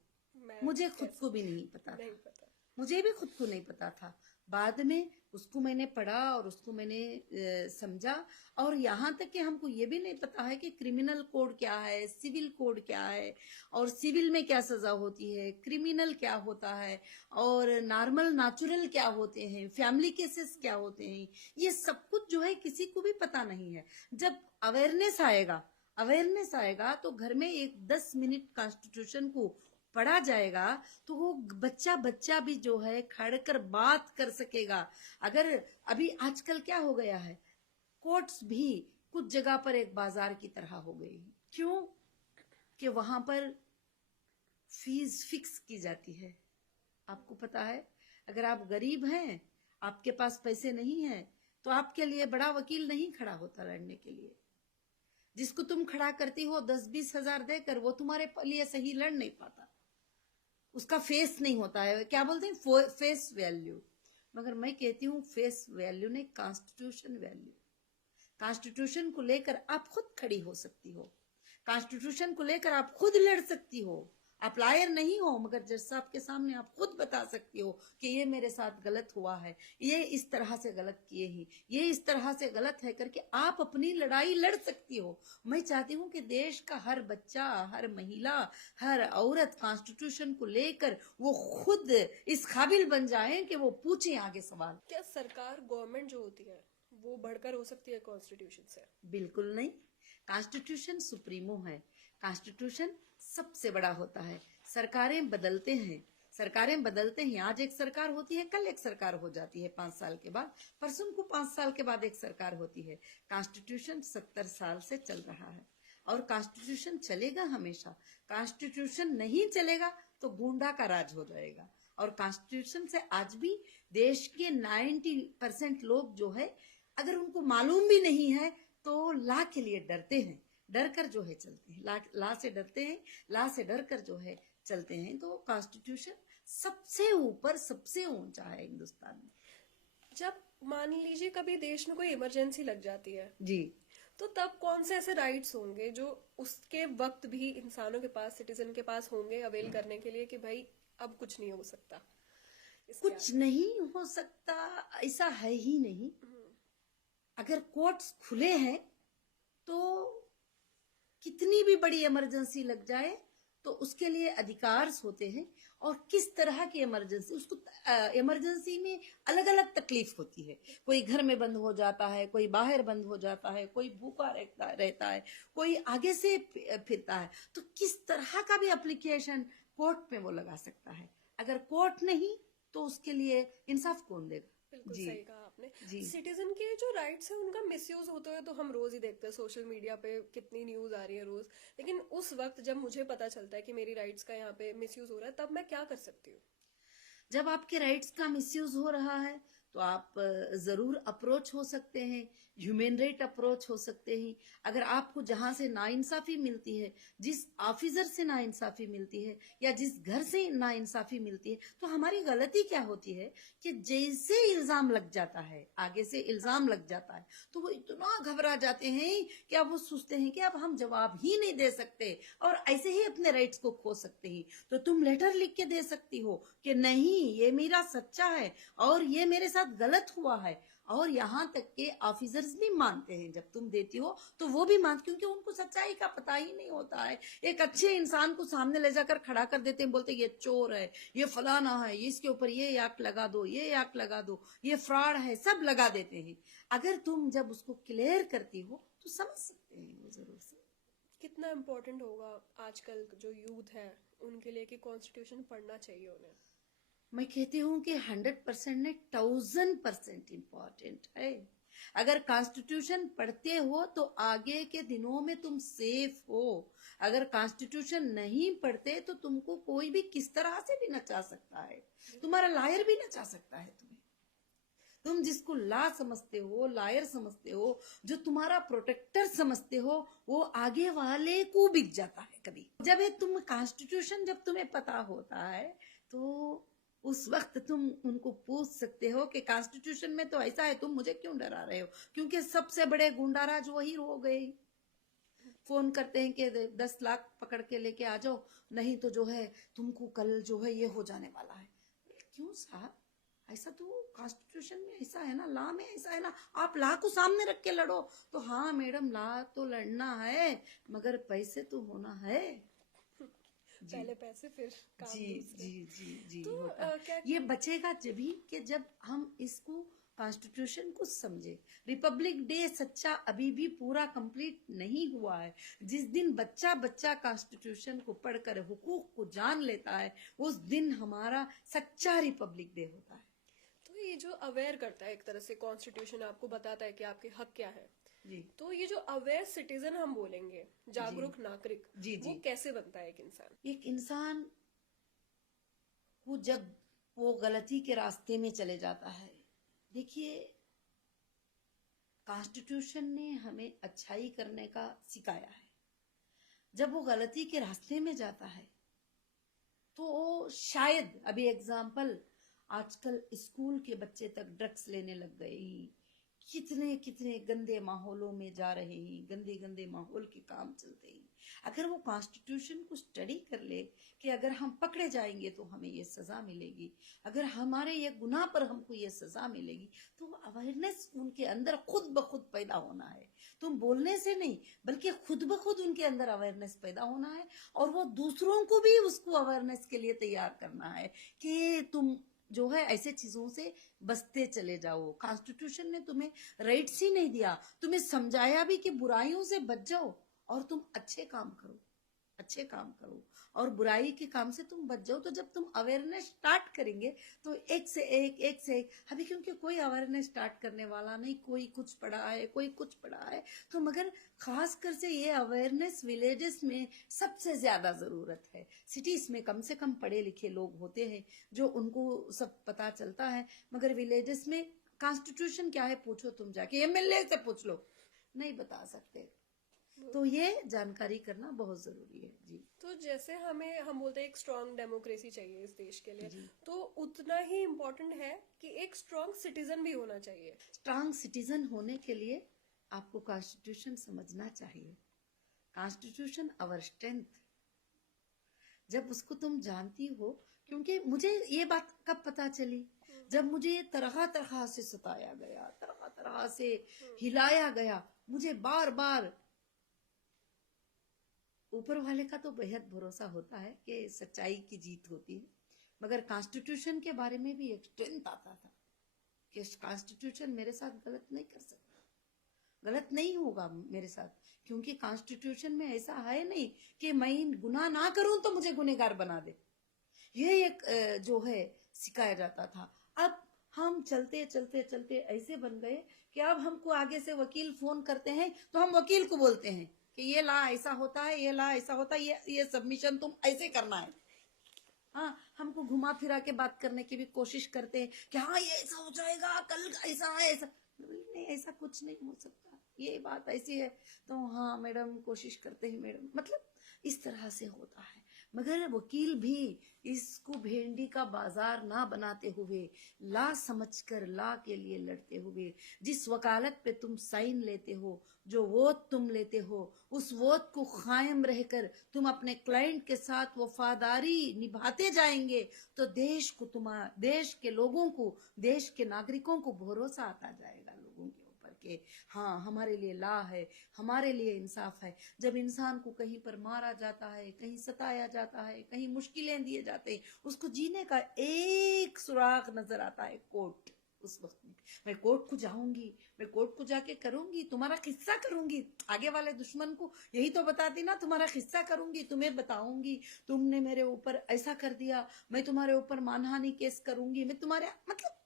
मुझे खुद को भी नहीं पता नहीं था, पता। मुझे भी खुद को नहीं पता था। बाद में उसको मैंने पढ़ा और उसको मैंने समझा। और यहाँ तक कि हमको ये भी नहीं पता है कि क्रिमिनल कोड क्या है, सिविल कोड क्या है और सिविल में क्या सजा होती है, क्रिमिनल क्या होता है और नॉर्मल नेचुरल क्या होते हैं, फैमिली केसेस क्या होते हैं, ये सब कुछ जो है किसी को भी पता नहीं है। जब अवेयरनेस आएगा तो घर में एक 10 मिनट कॉन्स्टिट्यूशन को पढ़ा जाएगा तो वो बच्चा भी जो है खड़ कर बात कर सकेगा। अगर अभी आजकल क्या हो गया है, कोर्ट्स भी कुछ जगह पर एक बाजार की तरह हो गई। क्यों? कि वहां पर फीस फिक्स की जाती है। आपको पता है, अगर आप गरीब हैं, आपके पास पैसे नहीं है तो आपके लिए बड़ा वकील नहीं खड़ा होता लड़ने के लिए। जिसको तुम खड़ा करती हो 10-20 हजार देकर, वो तुम्हारे लिए सही लड़ नहीं पाता, उसका फेस नहीं होता है। क्या बोलते हैं, फेस वैल्यू। मगर मैं कहती हूँ फेस वैल्यू नहीं, कॉन्स्टिट्यूशन वैल्यू। कॉन्स्टिट्यूशन को लेकर आप खुद खड़ी हो सकती हो, कॉन्स्टिट्यूशन को लेकर आप खुद लड़ सकती हो। आप लायर नहीं हो मगर जज साहब के सामने आप खुद बता सकती हो कि ये मेरे साथ गलत हुआ है, ये इस तरह से गलत किए ही, ये इस तरह से गलत है करके आप अपनी लड़ाई लड़ सकती हो। मैं चाहती हूँ कि देश का हर बच्चा, हर महिला, हर औरत कॉन्स्टिट्यूशन को लेकर वो खुद इस काबिल बन जाए कि वो पूछे आगे सवाल। क्या सरकार, गवर्नमेंट जो होती है वो बढ़कर हो सकती है कॉन्स्टिट्यूशन से? बिल्कुल नहीं। कॉन्स्टिट्यूशन सुप्रीमो है, कॉन्स्टिट्यूशन सबसे बड़ा होता है। सरकारें बदलते हैं, आज एक सरकार होती है, कल एक सरकार हो जाती है 5 साल के बाद, परसों को 5 साल के बाद एक सरकार होती है। कॉन्स्टिट्यूशन 70 साल से चल रहा है और कॉन्स्टिट्यूशन चलेगा हमेशा। कॉन्स्टिट्यूशन नहीं चलेगा तो गुंडा का राज हो जाएगा। और कॉन्स्टिट्यूशन से आज भी देश के 90% लोग जो है, अगर उनको मालूम भी नहीं है तो ला के लिए डरते हैं, डर कर जो है चलते हैं, ला से डरते हैं, ला से डर कर जो है चलते हैं। तो कॉन्स्टिट्यूशन सबसे ऊपर, सबसे ऊंचा है हिंदुस्तान में। जब मान लीजिए कभी देश में कोई इमरजेंसी लग जाती है जी, तो तब कौन से ऐसे राइट्स होंगे जो उसके वक्त भी इंसानों के पास, सिटीजन के पास होंगे अवेल करने के लिए कि भाई अब कुछ नहीं हो सकता? कुछ नहीं हो सकता ऐसा है ही नहीं। अगर कोर्ट्स खुले हैं तो कितनी भी बड़ी इमरजेंसी लग जाए तो उसके लिए अधिकार होते हैं। और किस तरह की इमरजेंसी, उसको इमरजेंसी में अलग अलग तकलीफ होती है। कोई घर में बंद हो जाता है, कोई बाहर बंद हो जाता है, कोई भूखा रहता है, कोई आगे से फिरता है। तो किस तरह का भी एप्लीकेशन कोर्ट में वो लगा सकता है। अगर कोर्ट नहीं तो उसके लिए इंसाफ कौन देगा। बिल्कुल जी सही कहा आपने। जी सिटीजन के जो राइट्स है उनका मिसयूज होते हुए तो हम रोज ही देखते हैं, सोशल मीडिया पे कितनी न्यूज आ रही है रोज। लेकिन उस वक्त जब मुझे पता चलता है कि मेरी राइट्स का यहाँ पे मिसयूज हो रहा है, तब मैं क्या कर सकती हूँ? जब आपके राइट्स का मिसयूज हो रहा है तो आप जरूर अप्रोच हो सकते हैं, ह्यूमन राइट अप्रोच हो सकते हैं। अगर आपको जहां से नाइंसाफी मिलती है, जिस ऑफिसर से नाइंसाफी मिलती है या जिस घर से नाइंसाफी मिलती है, तो हमारी गलती क्या होती है कि जैसे इल्जाम लग जाता है, आगे से इल्जाम लग जाता है, तो वो इतना घबरा जाते हैं कि अब वो सोचते हैं कि अब हम जवाब ही नहीं दे सकते और ऐसे ही अपने राइट्स को खो सकते हैं। तो तुम लेटर लिख के दे सकती हो कि नहीं, ये मेरा सच्चा है और ये मेरे साथ गलत हुआ है। और यहाँ तक के ऑफिसर्स भी मानते हैं, जब तुम देती हो तो वो भी मानते, क्योंकि उनको सच्चाई का पता ही नहीं होता है। एक अच्छे इंसान को सामने ले जाकर खड़ा कर देते हैं, बोलते ये चोर है, ये फलाना है, इसके ऊपर ये एक्ट लगा दो, ये एक्ट लगा दो, ये फ्रॉड है, सब लगा देते हैं। अगर तुम जब उसको क्लियर करती हो तो समझ सकते हैं वो जरूर से। कितना इम्पोर्टेंट होगा आजकल जो यूथ है उनके लिए कि कॉन्स्टिट्यूशन पढ़ना चाहिए उन्हें? मैं कहती हूँ कि 100% नहीं, 1000% इम्पोर्टेंट है। अगर कॉन्स्टिट्यूशन पढ़ते हो तो आगे के दिनों में तुम सेफ हो। अगर कॉन्स्टिट्यूशन नहीं पढ़ते तो तुमको कोई भी किस तरह से भी नचा सकता है, तुम्हारा लायर भी नचा सकता है तुम्हें। तुम जिसको ला समझते हो, लायर समझते हो, जो तुम्हारा प्रोटेक्टर समझते हो, वो आगे वाले को बिक जाता है कभी। जब ये तुम कॉन्स्टिट्यूशन जब तुम्हें पता होता है तो उस वक्त तुम उनको पूछ सकते हो कि कॉन्स्टिट्यूशन में तो ऐसा है, तुम मुझे क्यों डरा रहे हो। क्योंकि सबसे बड़े गुंडाराज वही हो गए। फोन करते हैं कि 10 लाख पकड़ के लेके आ जाओ, नहीं तो जो है तुमको कल जो है ये हो जाने वाला है। क्यों साहब, ऐसा तो कॉन्स्टिट्यूशन में ऐसा है ना, लॉ में ऐसा है ना, आप लॉ को सामने रख के लड़ो। तो हाँ मैडम, लॉ तो लड़ना है मगर पैसे तो होना है। जी पहले पैसे फिर काम जी दूसरे। जी जी जी तो होता है। क्या ये बचेगा जभी कि जब हम इसको कॉन्स्टिट्यूशन को समझे। रिपब्लिक डे सच्चा अभी भी पूरा कंप्लीट नहीं हुआ है। जिस दिन बच्चा बच्चा कॉन्स्टिट्यूशन को पढ़कर हुकूक को जान लेता है, उस दिन हमारा सच्चा रिपब्लिक डे होता है। तो ये जो अवेयर करता है एक तरह से, कॉन्स्टिट्यूशन आपको बताता है कि आपके हक क्या है। जी तो ये जो अवेयर सिटीजन हम बोलेंगे, जागरूक नागरिक, जी वो जी। कैसे बनता है एक इंसान? एक इंसान वो जब वो गलती के रास्ते में चले जाता है, देखिए कॉन्स्टिट्यूशन ने हमें अच्छाई करने का सिखाया है। जब वो गलती के रास्ते में जाता है तो शायद, अभी एग्जाम्पल, आजकल स्कूल के बच्चे तक ड्रग्स लेने लग गए हैं, कितने कितने गंदे माहौलों में जा रहे हैं, गंदे गंदे माहौल के काम चलते हैं। अगर वो कॉन्स्टिट्यूशन को स्टडी कर ले कि अगर हम पकड़े जाएंगे तो हमें ये सजा मिलेगी, अगर हमारे ये गुनाह पर हमको ये सजा मिलेगी, तो अवेयरनेस उनके अंदर खुद ब खुद पैदा होना है। तुम बोलने से नहीं, बल्कि खुद ब खुद उनके अंदर अवेयरनेस पैदा होना है। और वो दूसरों को भी उसको अवेयरनेस के लिए तैयार करना है कि तुम जो है ऐसे चीजों से बचते चले जाओ। कॉन्स्टिट्यूशन ने तुम्हें राइट्स ही नहीं दिया, तुम्हें समझाया भी कि बुराइयों से बच जाओ और तुम अच्छे काम करो, अच्छे काम करो और बुराई के काम से तुम बच जाओ। तो जब तुम अवेयरनेस स्टार्ट करेंगे तो एक से एक अभी, क्योंकि कोई अवेयरनेस स्टार्ट करने वाला नहीं, कोई कुछ पढ़ा है, कोई कुछ पढ़ा है, तो मगर खासकर से ये अवेयरनेस विलेजेस में सबसे ज्यादा जरूरत है। सिटीज में कम से कम पढ़े लिखे लोग होते हैं जो उनको सब पता चलता है, मगर विलेजेस में कॉन्स्टिट्यूशन क्या है पूछो तुम जाके, एमएलए से पूछ लो, नहीं बता सकते। तो ये जानकारी करना बहुत जरूरी है। जी तो जैसे हम बोलते हैं एक स्ट्रांग डेमोक्रेसी चाहिए इस देश के लिए, जी। तो उतना ही इम्पोर्टेंट है कि एक स्ट्रांग सिटीजन भी होना चाहिए। स्ट्रांग सिटीजन होने के लिए आपको कॉन्स्टिट्यूशन समझना चाहिए। Constitution our strength. जब उसको तुम जानती हो, क्योंकि मुझे ये बात कब पता चली, जब मुझे तरह तरह से सताया गया, तरह तरह तरह से हिलाया गया, मुझे बार बार, ऊपर वाले का तो बेहद भरोसा होता है कि सच्चाई की जीत होती है, मगर कॉन्स्टिट्यूशन के बारे में भी एक स्ट्रेंथ आता था कि कॉन्स्टिट्यूशन मेरे साथ गलत नहीं कर सकता, गलत नहीं होगा मेरे साथ, क्योंकि कॉन्स्टिट्यूशन में ऐसा है नहीं कि मैं गुनाह ना करूं तो मुझे गुनहगार बना दे। ये एक जो है सिखाया जाता था। अब हम चलते चलते चलते ऐसे बन गए कि अब हमको आगे से वकील फोन करते हैं तो हम वकील को बोलते हैं कि ये ला ऐसा होता है, ये ला ऐसा होता है, ये सबमिशन तुम ऐसे करना है। हाँ, हमको घुमा फिरा के बात करने की भी कोशिश करते हैं कि हाँ ये ऐसा हो जाएगा, कल ऐसा है, ऐसा नहीं, ऐसा कुछ नहीं हो सकता, ये बात ऐसी है। तो हाँ मैडम, कोशिश करते हैं मैडम, मतलब इस तरह से होता है। मगर वकील भी इसको भेंडी का बाजार ना बनाते हुए, ला समझकर ला के लिए लड़ते हुए, जिस वकालत पे तुम साइन लेते हो, जो वोट तुम लेते हो, उस वोट को कायम रहकर तुम अपने क्लाइंट के साथ वफादारी निभाते जाएंगे तो देश को, तुम्हारा देश के लोगों को, देश के नागरिकों को भरोसा आता जाएगा लोगों के ऊपर के हाँ हमारे लिए ला है, हमारे लिए इंसाफ है। जब इंसान को कहीं पर मारा जाता है, कहीं सताया जाता है, कहीं मुश्किलें दिए जाते हैं, उसको जीने का एक सुराग नजर आता है कोर्ट। उस वक्त में मैं कोर्ट को जाऊंगी, मैं कोर्ट को जाके करूंगी, तुम्हारा किस्सा करूंगी, आगे वाले दुश्मन को यही तो बताती ना, तुम्हारा किस्सा करूंगी, तुम्हें बताऊंगी तुमने मेरे ऊपर ऐसा कर दिया, मैं तुम्हारे ऊपर मानहानि केस करूंगी, मैं तुम्हारे, मतलब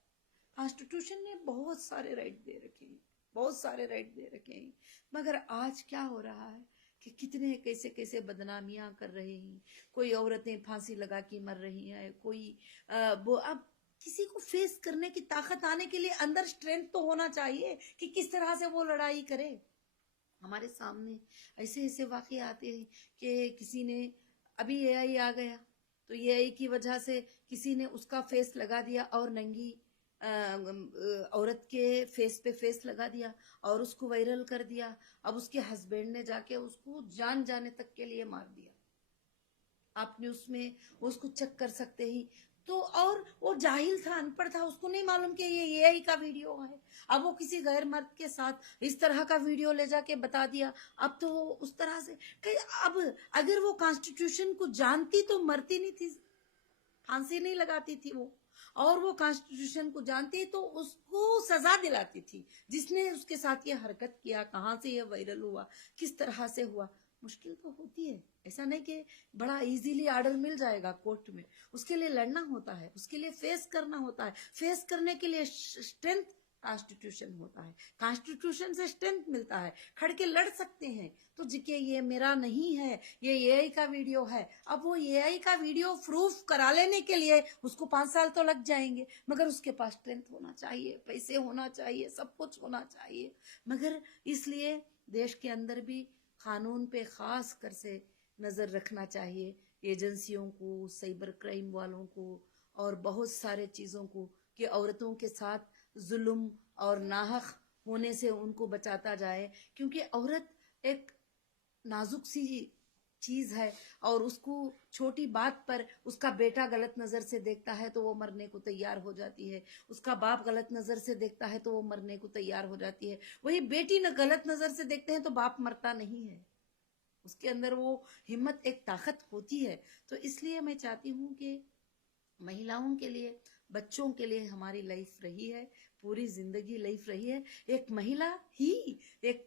कॉन्स्टिट्यूशन ने बहुत सारे राइट दे रखे हैं, बहुत सारे राइट दे रखे हैं। मगर आज क्या हो रहा है कि कितने कैसे कैसे बदनामियां कर रहे हैं, कोई औरतें फांसी लगा के मर रही हैं, कोई वो, अब किसी को फेस करने की ताकत आने के लिए अंदर स्ट्रेंथ तो होना चाहिए कि किस तरह से वो लड़ाई करे। हमारे सामने ऐसे ऐसे वाकये आते हैं कि किसी ने, अभी एआई आ गया तो एआई की वजह से किसी ने उसका फेस लगा दिया और नंगी औरत के फेस पे फेस लगा दिया और उसको वायरल कर दिया। अब उसके हस्बैंड ने जाके उसको जान जाने तक के लिए मार दिया। आपने उसमें उसको चेक कर सकते ही तो, और वो जाहिल था, अनपढ़ था, उसको नहीं मालूम कि ये एआई का वीडियो है। अब वो किसी गैर मर्द के साथ इस तरह का वीडियो ले जाके बता दिया। अब तो वो उस तरह से, अब अगर वो कॉन्स्टिट्यूशन को जानती तो मरती नहीं थी, फांसी नहीं लगाती थी वो, और वो कॉन्स्टिट्यूशन को जानती तो उसको सजा दिलाती थी जिसने उसके साथ ये हरकत किया। कहाँ से ये वायरल हुआ, किस तरह से हुआ, मुश्किल तो होती है। ऐसा नहीं कि बड़ा इजीली ऑर्डर मिल जाएगा कोर्ट में, उसके लिए लड़ना होता है, उसके लिए फेस करना होता है। फेस करने के लिए स्ट्रेंथ कॉन्स्टिट्यूशन होता है, कॉन्स्टिट्यूशन से स्ट्रेंथ मिलता है, खड़ के लड़ सकते हैं। तो जिके ये मेरा नहीं है, ये एआई का वीडियो है, अब वो एआई का वीडियो प्रूफ करा लेने के लिए उसको 5 साल तो लग जाएंगे, मगर उसके पास स्ट्रेंथ होना चाहिए, पैसे होना चाहिए, सब कुछ होना चाहिए। मगर इसलिए देश के अंदर भी कानून पे खास कर से नजर रखना चाहिए, एजेंसियों को, साइबर क्राइम वालों को और बहुत सारे चीजों को, कि औरतों के साथ जुल्म और नाहक होने से उनको बचाता जाए। क्योंकि औरत एक नाजुक सी चीज है और उसको छोटी बात पर उसका बेटा गलत नजर से देखता है तो वो मरने को तैयार हो जाती है, उसका बाप गलत नजर से देखता है तो वो मरने को तैयार हो जाती है। वही बेटी न गलत नजर से देखते हैं तो बाप मरता नहीं है, उसके अंदर वो हिम्मत, एक ताकत होती है। तो इसलिए मैं चाहती हूँ कि महिलाओं के लिए, बच्चों के लिए हमारी लाइफ रही है, पूरी जिंदगी लाइफ रही है। एक महिला ही एक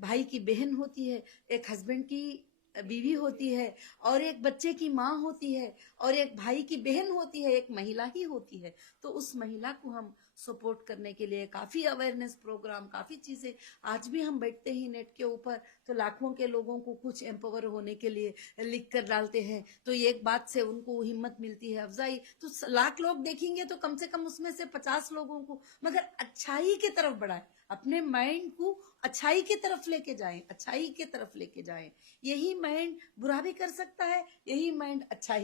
भाई की बहन होती है, एक हस्बैंड की बीवी होती है, और एक बच्चे की माँ होती है, और एक भाई की बहन होती है, एक महिला ही होती है। तो उस महिला को हम सपोर्ट करने के लिए काफी अवेयरनेस प्रोग्राम, काफी चीजें, आज भी हम बैठते ही नेट के ऊपर तो लाखों के लोगों को कुछ एम्पावर होने के लिए लिख कर डालते हैं, तो एक बात से उनको हिम्मत मिलती है, अफजाई। तो लाख लोग देखेंगे तो कम से कम उसमें से 50 लोगों को मगर अच्छाई की तरफ बढ़ाए, अपने माइंड को अच्छाई की तरफ लेके जाएं, अच्छाई की तरफ लेके जाएं। यही माइंड बुरा भी कर सकता है, यही माइंड अच्छा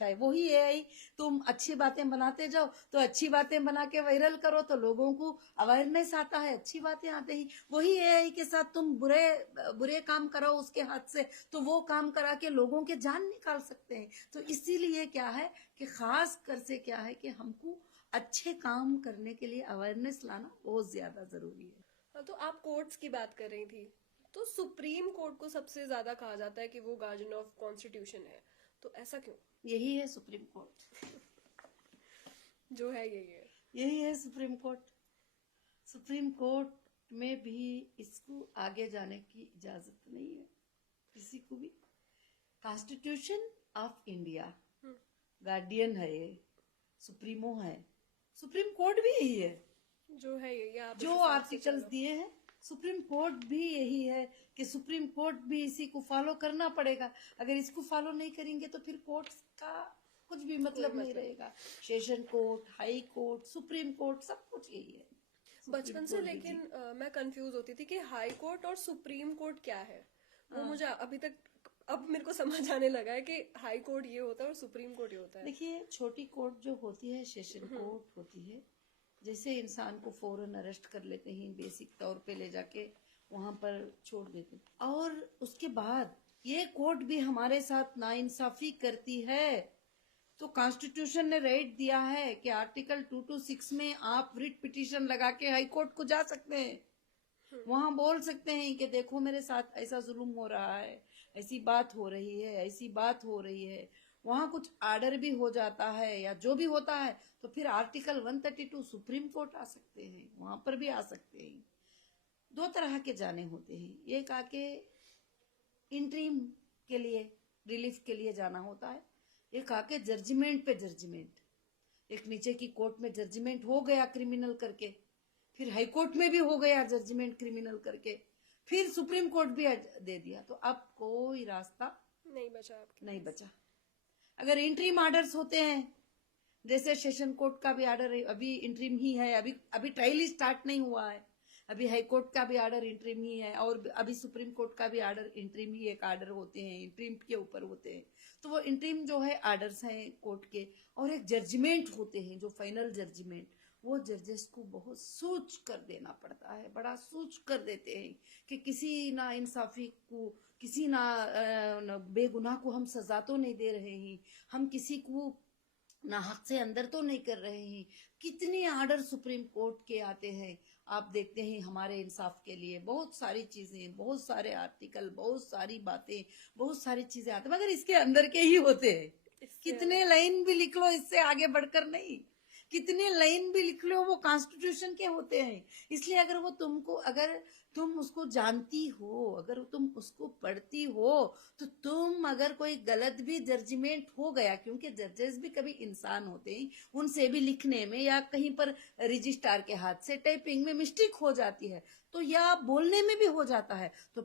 है। वही एआई, तुम अच्छी बातें बनाते जाओ तो अच्छी बातें बना के वायरल करो तो लोगों को अवेयरनेस आता है, अच्छी बातें आते ही। वही एआई के साथ तुम बुरे काम कराओ उसके हाथ से तो वो काम करा के लोगों के जान निकाल सकते हैं। तो इसीलिए क्या है कि खास कर से क्या है कि हमको अच्छे काम करने के लिए अवेयरनेस लाना बहुत ज्यादा जरूरी है। हाँ, तो आप कोर्ट्स की बात कर रही थी, तो सुप्रीम कोर्ट को सबसे ज्यादा कहा जाता है कि वो गार्जियन ऑफ कॉन्स्टिट्यूशन है, तो ऐसा क्यों? यही है सुप्रीम कोर्ट, जो है यही है। यही है सुप्रीम कोर्ट। सुप्रीम कोर्ट में भी इसको आगे जाने की इजाजत नहीं है किसी को भी। कॉन्स्टिट्यूशन ऑफ इंडिया गार्डियन है, ये सुप्रीमो है, सुप्रीम कोर्ट भी यही है। जो है यही, आप इस जो हिसाब से आर्टिकल्स चलो। दिए हैं सुप्रीम कोर्ट भी यही है कि सुप्रीम कोर्ट भी इसी को फॉलो करना पड़ेगा। अगर इसको फॉलो नहीं करेंगे तो फिर कोर्ट का कुछ भी मतलब नहीं रहेगा। Session court, high court, supreme court सब कुछ यही है। बचपन से लेकिन मैं कंफ्यूज होती थी कि हाई कोर्ट और सुप्रीम कोर्ट क्या है, वो मुझे अभी तक, अब मेरे को समझ आने लगा है कि हाई कोर्ट ये होता है और सुप्रीम कोर्ट ये होता है। देखिए, छोटी कोर्ट जो होती है सेशन कोर्ट होती है, जैसे इंसान को फौरन अरेस्ट कर लेते हैं, बेसिक तौर पे ले जाके वहां पर छोड़ देते हैं, और उसके बाद ये कोर्ट भी हमारे साथ नाइंसाफी करती है। तो कॉन्स्टिट्यूशन ने राइट दिया है कि आर्टिकल 226 में आप रिट पिटीशन लगा के हाई कोर्ट को जा सकते हैं। वहां बोल सकते हैं कि देखो मेरे साथ ऐसा जुल्म हो रहा है, ऐसी बात हो रही है, ऐसी बात हो रही है। वहां कुछ आर्डर भी हो जाता है या जो भी होता है तो फिर आर्टिकल 132 सुप्रीम कोर्ट आ सकते हैं, वहां पर भी आ सकते हैं। दो तरह के जाने होते हैं, एक आके इंटरिम के लिए, रिलीफ के लिए जाना होता है, एक आके जजमेंट पे जजमेंट। एक नीचे की कोर्ट में जजमेंट हो गया क्रिमिनल करके, फिर हाई कोर्ट में भी हो गया जजमेंट क्रिमिनल करके, फिर सुप्रीम कोर्ट भी दे दिया, तो अब कोई रास्ता नहीं बचा आपके नहीं बचा। अगर इंटरिम ऑर्डर्स होते हैं, जैसे सेशन कोर्ट का भी ऑर्डर अभी इंटरिम ही है, अभी ट्रायल ही स्टार्ट नहीं हुआ है, अभी हाई कोर्ट का भी ऑर्डर इंटरिम ही है, और अभी सुप्रीम कोर्ट का भी ऑर्डर इंटरिम ही, एक ऑर्डर होते हैं इंटरिम के ऊपर होते हैं। तो वो इंटरिम जो है ऑर्डर्स हैं कोर्ट के, और एक जजमेंट होते हैं जो फाइनल जजमेंट, वो जजेस को बहुत सोच कर देना पड़ता है, बड़ा सोच कर देते हैं कि किसी ना इंसाफी को, किसी ना बेगुनाह को हम सजा तो नहीं दे रहे हैं, हम किसी को ना हक से अंदर तो नहीं कर रहे हैं। कितने ऑर्डर सुप्रीम कोर्ट के आते हैं, आप देखते हैं हमारे इंसाफ के लिए बहुत सारी चीजें, बहुत सारे आर्टिकल, बहुत सारी बातें, बहुत सारी चीजें आते हैं, मगर इसके अंदर के ही होते हैं। कितने लाइन भी लिख लो, इससे आगे बढ़कर नहीं, कितने लाइन भी लिख लो, वो कॉन्स्टिट्यूशन के होते हैं। इसलिए अगर वो तुमको, अगर तुम उसको जानती हो, अगर तुम उसको पढ़ती हो, तो तुम अगर कोई गलत भी जजमेंट हो गया, क्योंकि जजेस भी कभी इंसान होते हैं, उनसे भी लिखने में या कहीं पर रजिस्ट्रार के हाथ से टाइपिंग में मिस्टेक हो जाती है, तो या बोलने में भी हो जाता है, तो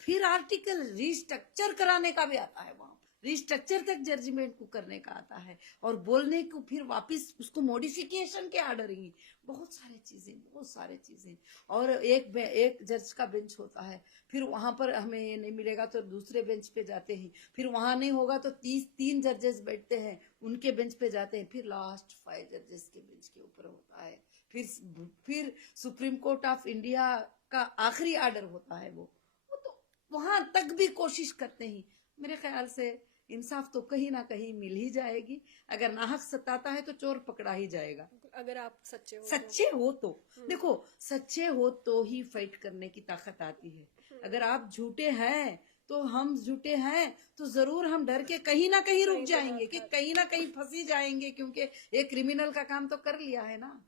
फिर आर्टिकल रिस्ट्रक्चर कराने का भी आता है, वहां रिस्ट्रक्चर तक जजमेंट को करने का आता है, और बोलने को फिर वापस उसको मॉडिफिकेशन के ऑर्डर ही, बहुत सारी चीजें, बहुत सारी चीजें। और एक जज का बेंच होता है, फिर वहां पर हमें ये नहीं मिलेगा तो दूसरे बेंच पे जाते हैं, फिर वहां नहीं होगा तो 3 जजेस बैठते हैं, उनके बेंच पे जाते हैं, फिर लास्ट 5 जजेस के बेंच के ऊपर होता है, फिर सुप्रीम कोर्ट ऑफ इंडिया का आखिरी ऑर्डर होता है। वो तो वहां तक भी कोशिश करते हैं। मेरे ख्याल से इंसाफ तो कहीं ना कहीं मिल ही जाएगी। अगर नाहक सताता है तो चोर पकड़ा ही जाएगा, अगर आप सच्चे हो सच्चे हो तो। देखो, सच्चे हो तो ही फाइट करने की ताकत आती है। अगर आप झूठे हैं तो हम झूठे हैं तो जरूर हम डर के कहीं ना कहीं रुक जाएंगे, कि कहीं ना कहीं फंसी जाएंगे, क्योंकि एक क्रिमिनल का काम तो कर लिया है ना।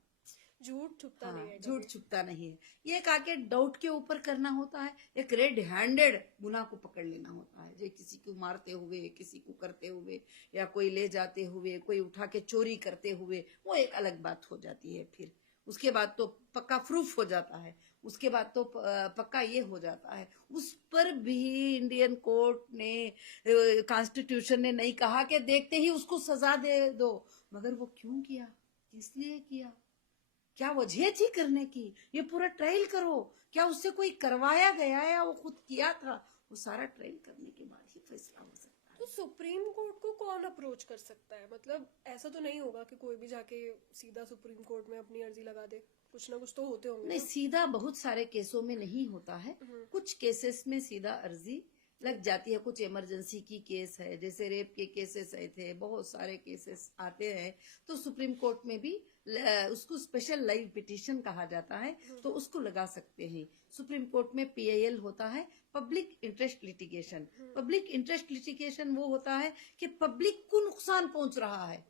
झूठ छुपता नहीं है कभी। झूठ छुपता नहीं है। ये काके डाउट के ऊपर करना होता है, एक रेड हैंडेड गुनाह को पकड़ लेना होता है, जो किसी को मारते हुए, किसी को करते हुए, या कोई ले जाते हुए, कोई उठा के चोरी करते हुए, वो एक अलग बात हो जाती है। फिर उसके बाद तो पक्का प्रूफ हो जाता है, उसके बाद तो पक्का ये हो जाता है। उस पर भी इंडियन कोर्ट ने, कॉन्स्टिट्यूशन ने नहीं कहा कि देखते ही उसको सजा दे दो, मगर वो क्यों किया, किस लिए किया, क्या वजह थी करने की, ये पूरा ट्रायल करो, क्या उससे कोई करवाया गया या वो खुद किया था, वो सारा ट्रायल करने के बाद ही फैसला हो सकता है। तो सुप्रीम कोर्ट को कौन अप्रोच कर सकता है? मतलब ऐसा तो नहीं होगा कि कोई भी जाके सीधा सुप्रीम कोर्ट में अपनी अर्जी लगा दे, कुछ ना कुछ तो होते होंगे नहीं, ना? सीधा बहुत सारे केसों में नहीं होता है, कुछ केसेस में सीधा अर्जी लग जाती है। कुछ इमरजेंसी की केस है, जैसे रेप के केसेस आए थे, बहुत सारे केसेस आते हैं, तो सुप्रीम कोर्ट में भी उसको स्पेशल लाइव पिटीशन कहा जाता है, तो उसको लगा सकते हैं। सुप्रीम कोर्ट में पीआईएल होता है, public interest litigation. Public interest litigation वो होता है कि पब्लिक को नुकसान पहुंच रहा है,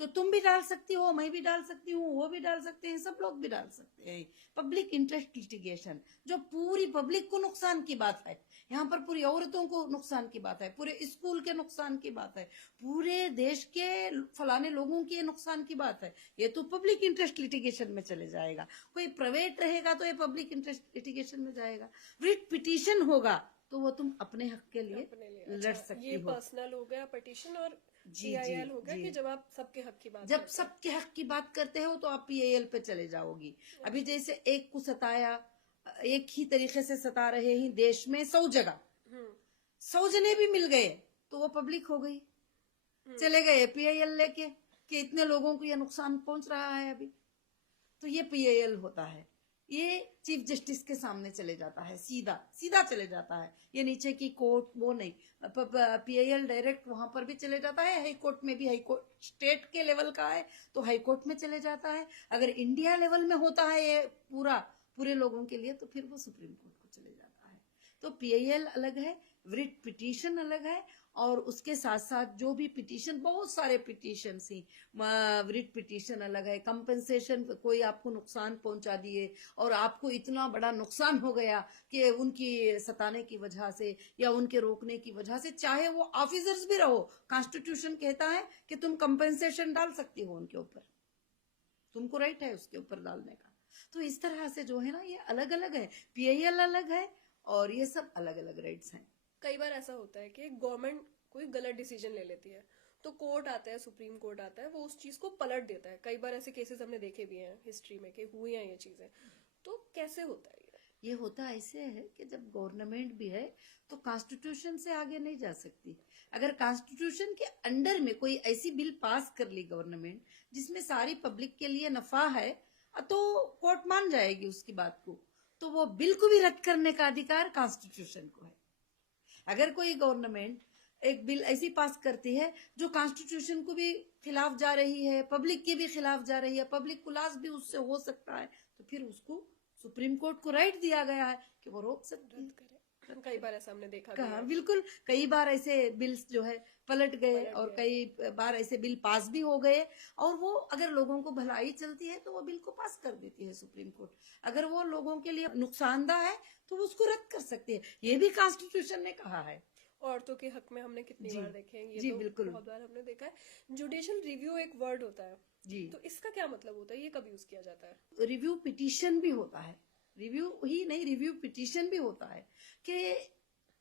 तो तुम भी डाल सकती हो, मैं भी डाल सकती हूँ, वो भी डाल सकते हैं, सब लोग भी डाल सकते हैं। पब्लिक इंटरेस्ट लिटिगेशन जो पूरी पब्लिक को नुकसान की बात है, यहाँ पर पूरी औरतों को नुकसान की बात है, पूरे स्कूल के नुकसान की बात है, पूरे देश के फलाने लोगों के नुकसान की बात है, ये तो पब्लिक इंटरेस्ट लिटिगेशन में चले जाएगा। कोई प्राइवेट रहेगा तो ये पब्लिक इंटरेस्ट लिटिगेशन में जाएगा। रिट पिटीशन होगा तो वो तुम अपने हक के लिए अपने लिए लड़ अच्छा, सकती ये हो। पर्सनल हो गया पिटीशन, और जी पीआईएल हो गया जी कि जब आप सबके हक की बात जब करते हैं। सबके हक की बात करते हो तो आप पीएएल पे चले जाओगी। अभी जैसे एक को सताया, एक ही तरीके से सता रहे हैं देश में 100 जगह, 100 जने भी मिल गए तो वो पब्लिक हो गई, चले गए पीआईएल लेके कि इतने लोगों को ये नुकसान पहुंच रहा है अभी, तो ये पीआईएल होता है। ये चीफ जस्टिस के सामने चले जाता है, सीधा सीधा चले जाता है, ये नीचे की कोर्ट वो नहीं। पीआईएल डायरेक्ट वहां पर भी चले जाता है, हाई कोर्ट में भी, हाई कोर्ट स्टेट के लेवल का है तो हाई कोर्ट में चले जाता है। अगर इंडिया लेवल में होता है ये पूरे लोगों के लिए तो फिर वो सुप्रीम कोर्ट को चले जाता है। तो पीआईएल अलग है, रिट पिटीशन अलग है, और उसके साथ साथ जो भी पिटीशन, बहुत सारे पिटीशन ही, रिट पिटीशन अलग है। कंपेंसेशन, कोई आपको नुकसान पहुंचा दिए और आपको इतना बड़ा नुकसान हो गया कि उनकी सताने की वजह से या उनके रोकने की वजह से, चाहे वो ऑफिसर्स भी रहो, कॉन्स्टिट्यूशन कहता है कि तुम कंपेंसेशन डाल सकती हो उनके ऊपर, तुमको राइट है उसके ऊपर डालने का। तो इस तरह से जो है ना, ये अलग अलग है, पीआईएल अलग है और ये सब अलग अलग राइट्स हैं। कई बार ऐसा होता है कि गवर्नमेंट कोई गलत डिसीजन ले लेती है, तो कोर्ट आता है, सुप्रीम कोर्ट आता है, वो उस चीज को पलट देता है। कई बार ऐसे केसेस हमने देखे भी हैं हिस्ट्री में कि हुई हैं ये चीजें। तो कैसे होता है ये होता ऐसे है कि जब गवर्नमेंट भी है तो कॉन्स्टिट्यूशन से आगे नहीं जा सकती। अगर कॉन्स्टिट्यूशन के अंडर में कोई ऐसी बिल पास कर ली गवर्नमेंट जिसमें सारी पब्लिक के लिए नफा है, तो कोर्ट मान जाएगी उसकी बात को, तो वो बिल को भी रद्द करने का अधिकार कॉन्स्टिट्यूशन को है। अगर कोई गवर्नमेंट एक बिल ऐसी पास करती है जो कॉन्स्टिट्यूशन को भी खिलाफ जा रही है, पब्लिक के भी खिलाफ जा रही है, पब्लिक को लॉस भी उससे हो सकता है, तो फिर उसको सुप्रीम कोर्ट को राइट दिया गया है कि वो रोक सकती है। कई बार ऐसा हमने देखा भी कहा है। बिल्कुल, कई बार ऐसे बिल्स जो है पलट गए और कई बार ऐसे बिल पास भी हो गए, और वो अगर लोगों को भलाई चलती है तो वो बिल को पास कर देती है सुप्रीम कोर्ट। अगर वो लोगों के लिए नुकसानदा है तो वो उसको रद्द कर सकती है, ये भी कॉन्स्टिट्यूशन ने कहा है। औरतों के हक में हमने कितनी बार देखे हैं ये, जी तो बिल्कुल बहुत बार हमने देखा है। जुडिशियल रिव्यू एक वर्ड होता है जी, तो इसका क्या मतलब होता है, ये कब यूज किया जाता है? रिव्यू पिटीशन भी होता है, रिव्यू ही नहीं, रिव्यू पिटीशन भी होता है कि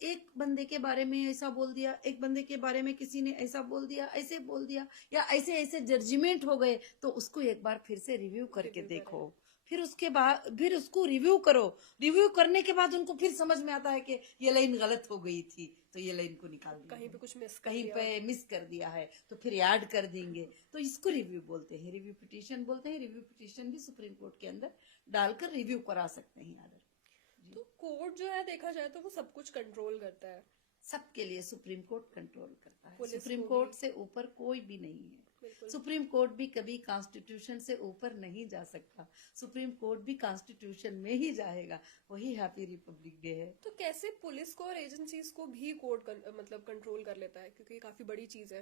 एक बंदे के बारे में ऐसा बोल दिया, एक बंदे के बारे में किसी ने ऐसा बोल दिया, ऐसे बोल दिया, या ऐसे ऐसे जजमेंट हो गए, तो उसको एक बार फिर से रिव्यू करके देखो, फिर उसके बाद फिर उसको रिव्यू करो। रिव्यू करने के बाद उनको फिर समझ में आता है कि ये लाइन गलत हो गई थी तो ये लाइन को निकाल दिया, कहीं पे कुछ मिस कहीं पे मिस कर दिया है तो फिर ऐड कर देंगे, तो इसको रिव्यू बोलते हैं, रिव्यू पिटीशन बोलते हैं। रिव्यू पिटीशन भी सुप्रीम कोर्ट के अंदर डालकर रिव्यू करा सकते हैं आदर। तो कोर्ट जो है देखा जाए तो वो सब कुछ कंट्रोल करता है, सबके लिए सुप्रीम कोर्ट कंट्रोल करता है, पुलिस सुप्रीम को कोर्ट भी। से ऊपर कोई भी नहीं है। बिल्कुल। सुप्रीम कोर्ट भी कभी कॉन्स्टिट्यूशन से ऊपर नहीं जा सकता, सुप्रीम कोर्ट भी कॉन्स्टिट्यूशन में ही जाएगा, वही हैप्पी रिपब्लिक डे है। तो कैसे पुलिस को और एजेंसीज को भी कोर्ट मतलब कंट्रोल कर लेता है, क्योंकि ये काफी बड़ी चीज है।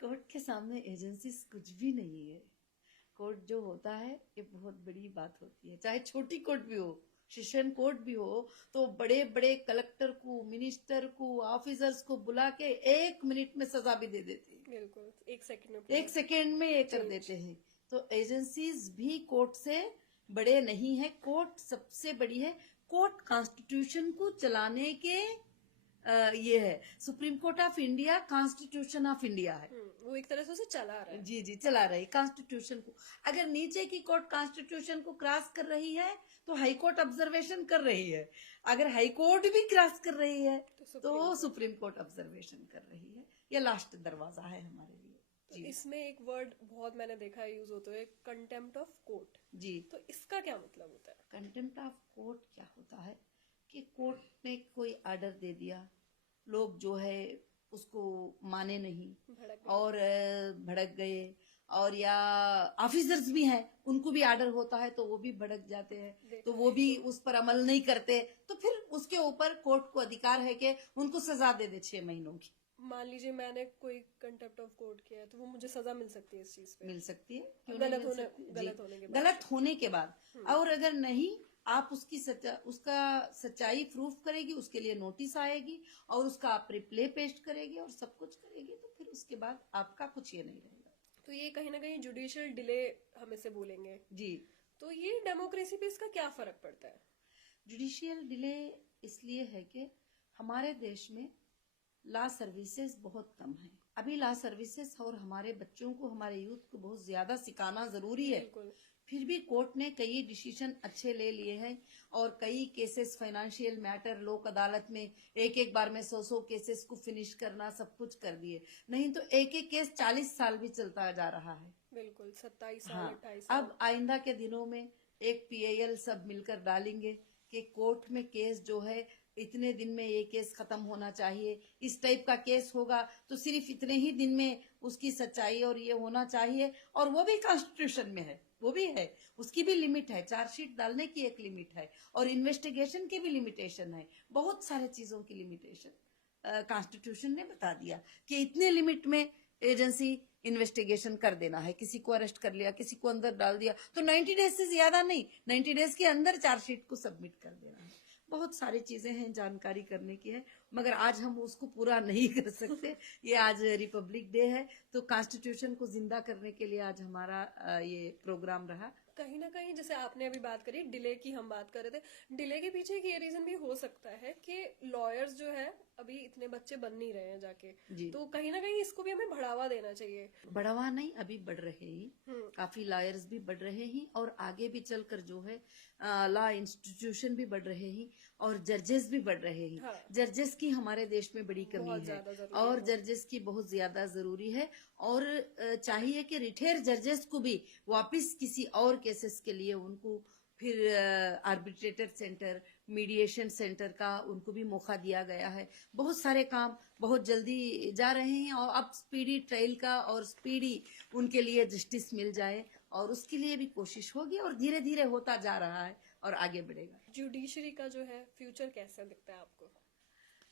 कोर्ट के सामने एजेंसीज कुछ भी नहीं है। कोर्ट जो होता है ये बहुत बड़ी बात होती है, चाहे छोटी कोर्ट भी हो, सेशन कोर्ट भी हो, तो बड़े बड़े कलेक्टर को, मिनिस्टर को, ऑफिसर्स को बुला के 1 मिनट में सजा भी दे देते हैं। बिल्कुल, 1 सेकंड में ये कर देते हैं। तो एजेंसीज भी कोर्ट से बड़े नहीं है, कोर्ट सबसे बड़ी है। कोर्ट कॉन्स्टिट्यूशन को चलाने के ये है, supreme court of India constitution of India है। वो एक तरह से उसे चला रहा है। जी चला रही कॉन्स्टिट्यूशन को। अगर नीचे की कोर्ट कॉन्स्टिट्यूशन को क्रॉस कर रही है तो हाई कोर्ट ऑब्जर्वेशन कर रही है, अगर हाई कोर्ट भी क्रॉस कर रही है तो सुप्रीम कोर्ट ऑब्जर्वेशन कर रही है। ये लास्ट दरवाजा है हमारे लिए। तो इसमें एक वर्ड बहुत मैंने देखा है यूज होते हुए, कंटेम्प्ट ऑफ कोर्ट। जी, तो इसका क्या मतलब होता है? कंटेम्प्ट ऑफ कोर्ट क्या होता है कि कोर्ट ने कोई ऑर्डर दे दिया, लोग जो है उसको माने नहीं भड़क और भड़क गए। और या ऑफिसर्स भी हैं, उनको भी आर्डर होता है तो वो भी भड़क जाते हैं, देखा तो वो भी उस पर अमल नहीं करते, तो फिर उसके ऊपर कोर्ट को अधिकार है कि उनको सजा दे 6 महीनों की। मान लीजिए मैंने कोई कंटेम्प्ट ऑफ कोर्ट किया है तो वो मुझे सजा मिल सकती है इस चीज पे, मिल सकती है, क्यों नहीं मिल सकती? जी, गलत होने के बाद। गलत होने के बाद। और अगर नहीं, आप उसका सच्चाई प्रूफ करेगी, उसके लिए नोटिस आएगी और उसका आप रिप्ले पेस्ट करेगी और सब कुछ करेगी, तो फिर उसके बाद आपका कुछ ये नहीं रहेगा। तो ये कहीं ना कहीं जुडिशियल डिले हमें से बोलेंगे, जी, तो ये डेमोक्रेसी पे इसका क्या फर्क पड़ता है? जुडिशियल डिले इसलिए है कि हमारे देश में लॉ सर्विसेज बहुत कम है। अभी लॉ सर्विसेज और हमारे बच्चों को, हमारे यूथ को बहुत ज्यादा सिखाना जरूरी है। बिल्कुल। फिर भी कोर्ट ने कई डिसीजन अच्छे ले लिए हैं और कई केसेस, फाइनेंशियल मैटर, लोक अदालत में एक बार में 100 केसेस को फिनिश करना, सब कुछ कर दिए। नहीं तो एक केस 40 साल भी चलता जा रहा है। बिल्कुल, 27 साल, हाँ, 28 साल। अब आइंदा के दिनों में एक PIL सब मिलकर डालेंगे कि कोर्ट में केस जो है इतने दिन में ये केस खत्म होना चाहिए, इस टाइप का केस होगा तो सिर्फ इतने ही दिन में उसकी सच्चाई और ये होना चाहिए। और वो भी कॉन्स्टिट्यूशन में है, वो भी है, उसकी भी लिमिट है, चार्जशीट डालने की एक लिमिट है और इन्वेस्टिगेशन की भी लिमिटेशन है, बहुत सारे चीजों की लिमिटेशन कॉन्स्टिट्यूशन ने बता दिया कि इतने लिमिट में एजेंसी इन्वेस्टिगेशन कर देना है। किसी को अरेस्ट कर लिया, किसी को अंदर डाल दिया, तो 90 डेज से ज्यादा नहीं, 90 डेज के अंदर चार्जशीट को सबमिट कर देना है। बहुत सारी चीजें हैं, जानकारी करने की है, मगर आज हम उसको पूरा नहीं कर सकते। ये आज रिपब्लिक डे है, तो कॉन्स्टिट्यूशन को जिंदा करने के लिए आज हमारा ये प्रोग्राम रहा। कहीं ना कहीं जैसे आपने अभी बात करी डिले की, हम बात कर रहे थे डिले के पीछे एक ये रीजन भी हो सकता है कि लॉयर्स जो है अभी इतने बच्चे बन नहीं रहे हैं जाके, जी, तो कहीं ना कहीं इसको भी हमें बढ़ावा देना चाहिए। बढ़ावा नहीं, अभी बढ़ रहे ही, काफी लॉयर्स भी बढ़ रहे हैं और आगे भी चलकर जो है लॉ इंस्टीट्यूशन भी बढ़ रहे हैं और जजेस भी बढ़ रहे हैं। हाँ। जजेस की हमारे देश में बड़ी कमी बहुत है ज्यादा जरूरी और है। जजेस की बहुत ज्यादा जरूरी है और चाहिए कि रिटायर जजेस को भी वापस किसी और केसेस के लिए उनको फिर आर्बिट्रेटर सेंटर, मीडिएशन सेंटर का उनको भी मौका दिया गया है। बहुत सारे काम बहुत जल्दी जा रहे हैं और अब स्पीडी ट्रायल का और स्पीडी उनके लिए जस्टिस मिल जाए और उसके लिए भी कोशिश होगी और धीरे धीरे होता जा रहा है और आगे बढ़ेगा। जुडिशरी का जो है फ्यूचर कैसा दिखता है आपको?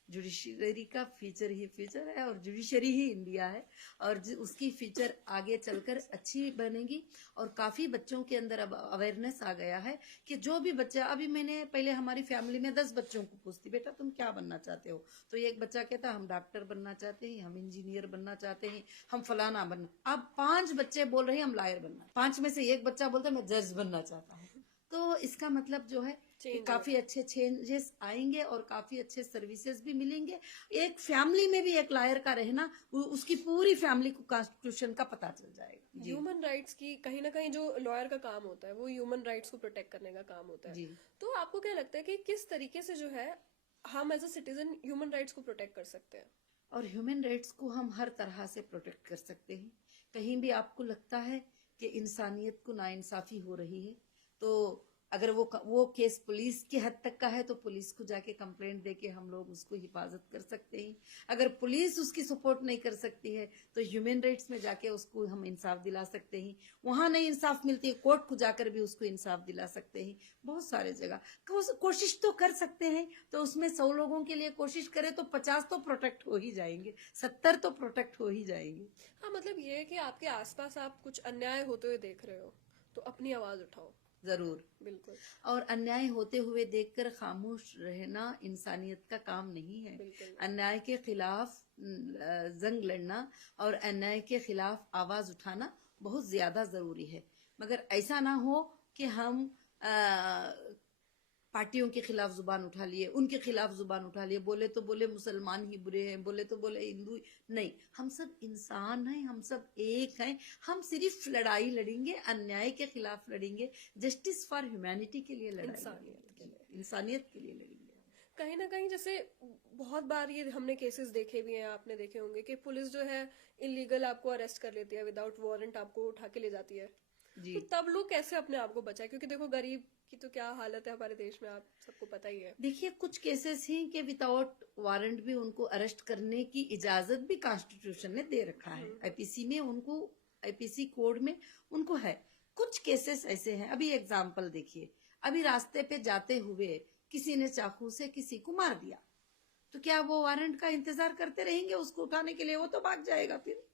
जुडिशरी का फ्यूचर ही फ्यूचर है और जुडिशरी ही इंडिया है और उसकी फ्यूचर आगे चलकर अच्छी बनेगी। और काफी बच्चों के अंदर अब अवेयरनेस आ गया है कि जो भी बच्चा, अभी मैंने पहले हमारी फैमिली में 10 बच्चों को पूछती, बेटा तुम क्या बनना चाहते हो, तो एक बच्चा कहता हम डॉक्टर बनना चाहते हैं, हम इंजीनियर बनना चाहते हैं, हम फलाना बनना। अब 5 बच्चे बोल रहे हैं हम लॉयर बनना, 5 में से एक बच्चा बोलता मैं जज बनना चाहता हूँ। तो इसका मतलब जो है कि काफी अच्छे चेंजेस आएंगे और काफी अच्छे सर्विसेज भी मिलेंगे। एक फैमिली में भी एक लॉयर का रहना, उसकी पूरी फैमिली को कॉन्स्टिट्यूशन का पता चल जाएगा। ह्यूमन राइट्स की कहीं ना कहीं जो लॉयर का काम होता है वो ह्यूमन राइट्स को प्रोटेक्ट करने का काम होता है। जी। तो आपको क्या लगता है कि किस तरीके से जो है हम as a citizen human rights को प्रोटेक्ट कर सकते हैं? और ह्यूमन राइट्स को हम हर तरह से प्रोटेक्ट कर सकते हैं। कहीं भी आपको लगता है कि इंसानियत को नाइंसाफी हो रही है, तो अगर वो केस पुलिस की हद तक का है तो पुलिस को जाके कंप्लेंट देके हम लोग उसको हिफाजत कर सकते हैं। अगर पुलिस उसकी सपोर्ट नहीं कर सकती है तो ह्यूमन राइट्स में जाके उसको हम इंसाफ दिला सकते हैं। वहां नहीं इंसाफ मिलती है, कोर्ट को जाकर भी उसको इंसाफ दिला सकते हैं। बहुत सारे जगह कोशिश तो कर सकते हैं, तो उसमें 100 लोगों के लिए कोशिश करें तो 50 तो प्रोटेक्ट हो ही जाएंगे, 70 तो प्रोटेक्ट हो ही जाएंगे। हाँ, मतलब ये है कि आपके आसपास आप कुछ अन्याय होते हुए देख रहे हो तो अपनी आवाज उठाओ। जरूर, बिल्कुल। और अन्याय होते हुए देखकर खामोश रहना इंसानियत का काम नहीं है। अन्याय के खिलाफ जंग लड़ना और अन्याय के खिलाफ आवाज उठाना बहुत ज्यादा जरूरी है। मगर ऐसा ना हो कि हम पार्टियों के खिलाफ जुबान उठा लिए, उनके खिलाफ जुबान उठा लिए, बोले तो बोले मुसलमान ही बुरे हैं, बोले तो बोले हिंदू। नहीं, हम सब इंसान हैं, हम सब एक हैं। हम सिर्फ लड़ाई लड़ेंगे, अन्याय के खिलाफ लड़ेंगे, जस्टिस फॉर ह्यूमैनिटी के लिए लड़ाई, इंसानियत के लिए लड़ेंगे। कहीं ना कहीं जैसे बहुत बार ये हमने केसेस देखे भी हैं, आपने देखे होंगे कि पुलिस जो है इलीगल आपको अरेस्ट कर लेती है, विदाउट वारंट आपको उठा के ले जाती है। तो तब लोग कैसे अपने आप को बचाए? क्योंकि देखो गरीब की तो क्या हालत है हमारे देश में, आप सबको पता ही है। देखिए, कुछ केसेस हैं कि विदाउट वारंट भी उनको अरेस्ट करने की इजाजत भी कॉन्स्टिट्यूशन ने दे रखा है। आईपीसी में उनको, आईपीसी कोड में उनको है। कुछ केसेस ऐसे हैं, अभी एग्जाम्पल देखिए, अभी रास्ते पे जाते हुए किसी ने चाकू से किसी को मार दिया, तो क्या वो वारंट का इंतजार करते रहेंगे उसको उठाने के लिए? वो तो भाग जाएगा, फिर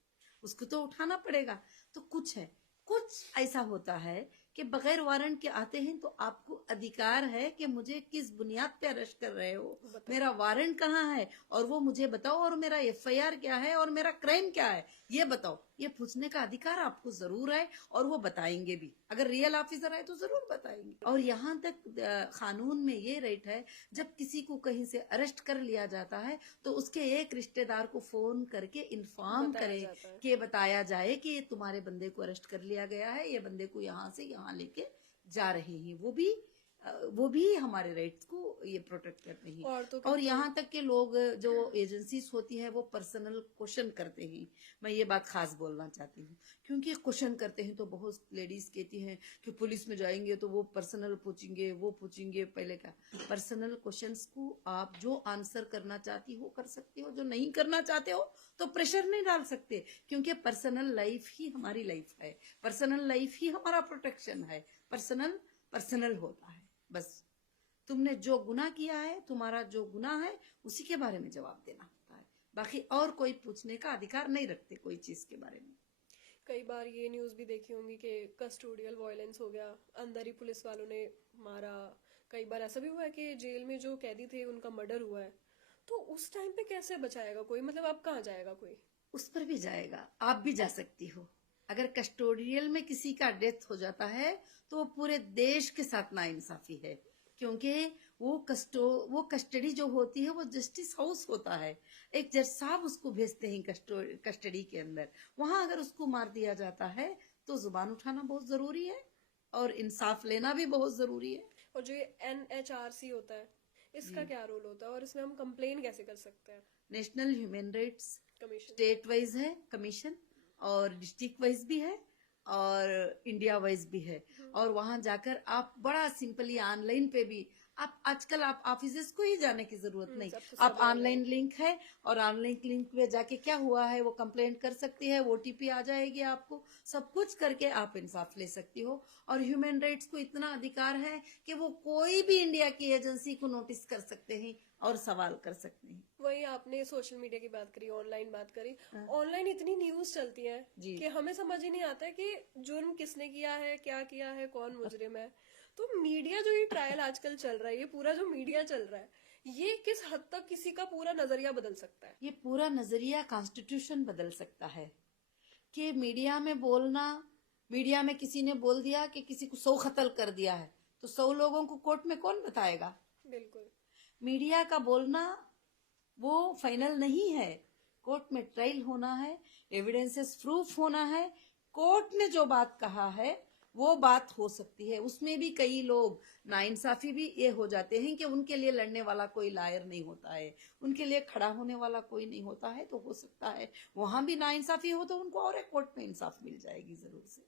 उसको तो उठाना पड़ेगा। तो कुछ है, कुछ ऐसा होता है कि बगैर वारंट के आते हैं, तो आपको अधिकार है कि मुझे किस बुनियाद पे अरेस्ट कर रहे हो, मेरा वारंट कहाँ है, और वो मुझे बताओ, और मेरा एफआईआर क्या है, और मेरा क्राइम क्या है, ये बताओ। ये पूछने का अधिकार आपको जरूर है, और वो बताएंगे भी। अगर रियल ऑफिसर है तो जरूर बताएंगे। और यहाँ तक कानून में ये राइट है, जब किसी को कहीं से अरेस्ट कर लिया जाता है तो उसके एक रिश्तेदार को फोन करके इन्फॉर्म करे, कि बताया जाए कि तुम्हारे बंदे को अरेस्ट कर लिया गया है, ये बंदे को यहाँ से यहाँ लेके जा रहे हैं। वो भी हमारे राइट्स को ये प्रोटेक्ट करते हैं। और यहाँ तक के लोग, जो एजेंसीज होती है, वो पर्सनल क्वेश्चन करते हैं। मैं ये बात खास बोलना चाहती हूँ, क्योंकि क्वेश्चन करते हैं तो बहुत लेडीज कहती हैं कि पुलिस में जाएंगे तो वो पर्सनल पूछेंगे, वो पूछेंगे। पहले का पर्सनल क्वेश्चंस को आप जो आंसर करना चाहती हो कर सकते हो, जो नहीं करना चाहते हो तो प्रेशर नहीं डाल सकते, क्योंकि पर्सनल लाइफ ही हमारी लाइफ है, पर्सनल लाइफ ही हमारा प्रोटेक्शन है। पर्सनल होता है, बस तुमने जो गुनाह किया है, तुम्हारा जो गुनाह है, उसी के बारे में जवाब देना होता है। बाकी और कोई पूछने का अधिकार नहीं रखते कोई चीज के बारे में। कई बार ये न्यूज भी देखी होंगी कि कस्टोडियल वायलेंस हो गया, अंदर ही पुलिस वालों ने मारा। कई बार ऐसा भी हुआ है कि जेल में जो कैदी थे उनका मर्डर हुआ है। तो उस टाइम पे कैसे बचाएगा कोई, मतलब अब कहाँ जाएगा कोई? उस पर भी जाएगा, आप भी जा सकती हो। अगर कस्टोडियल में किसी का डेथ हो जाता है तो वो पूरे देश के साथ नाइंसाफी है, क्योंकि वो कस्टडी जो होती है वो जस्टिस हाउस होता है। एक जज साहब उसको भेजते हैं कस्टडी के अंदर। वहां अगर उसको मार दिया जाता है तो जुबान उठाना बहुत जरूरी है, और इंसाफ लेना भी बहुत जरूरी है। और जो ये NHRC होता है, इसका क्या रोल होता है, और इसमें हम कंप्लेन कैसे कर सकते हैं? National human rights commission state wise है कमीशन, और डिस्ट्रिक्ट वाइज भी है, और इंडिया वाइज भी है। और वहां जाकर आप बड़ा सिंपली ऑनलाइन पे भी, आप आजकल आप ऑफिसेस को ही जाने की जरूरत नहीं, आप ऑनलाइन लिंक है, और ऑनलाइन लिंक पे जाके क्या हुआ है वो कंप्लेंट कर सकती है, OTP आ जाएगी आपको, सब कुछ करके आप इंसाफ ले सकती हो। और ह्यूमन राइट्स को इतना अधिकार है कि वो कोई भी इंडिया की एजेंसी को नोटिस कर सकते हैं और सवाल कर सकते हैं। वही आपने सोशल मीडिया की बात करी, ऑनलाइन बात करी। ऑनलाइन इतनी न्यूज चलती है कि हमें समझ ही नहीं आता है कि जुर्म किसने किया है, क्या किया है, कौन मुजरिम है। तो मीडिया जो ये ट्रायल आजकल चल रहा है, ये पूरा जो मीडिया चल रहा है, ये किस हद तक किसी का पूरा नजरिया बदल सकता है? ये पूरा नजरिया कॉन्स्टिट्यूशन बदल सकता है। कि मीडिया में बोलना, मीडिया में किसी ने बोल दिया कि किसी को 100 कत्ल कर दिया है, तो 100 लोगों को कोर्ट में कौन बताएगा? बिल्कुल। मीडिया का बोलना वो फाइनल नहीं है, कोर्ट में ट्रायल होना है, एविडेंसेस प्रूफ होना है। कोर्ट ने जो बात कहा है वो बात हो सकती है। उसमें भी कई लोग नाइंसाफी भी ये हो जाते हैं कि उनके लिए लड़ने वाला कोई लायर नहीं होता है, उनके लिए खड़ा होने वाला कोई नहीं होता है। तो हो सकता है वहां भी नाइंसाफी हो तो उनको और एक कोर्ट में इंसाफ मिल जाएगी जरूर से।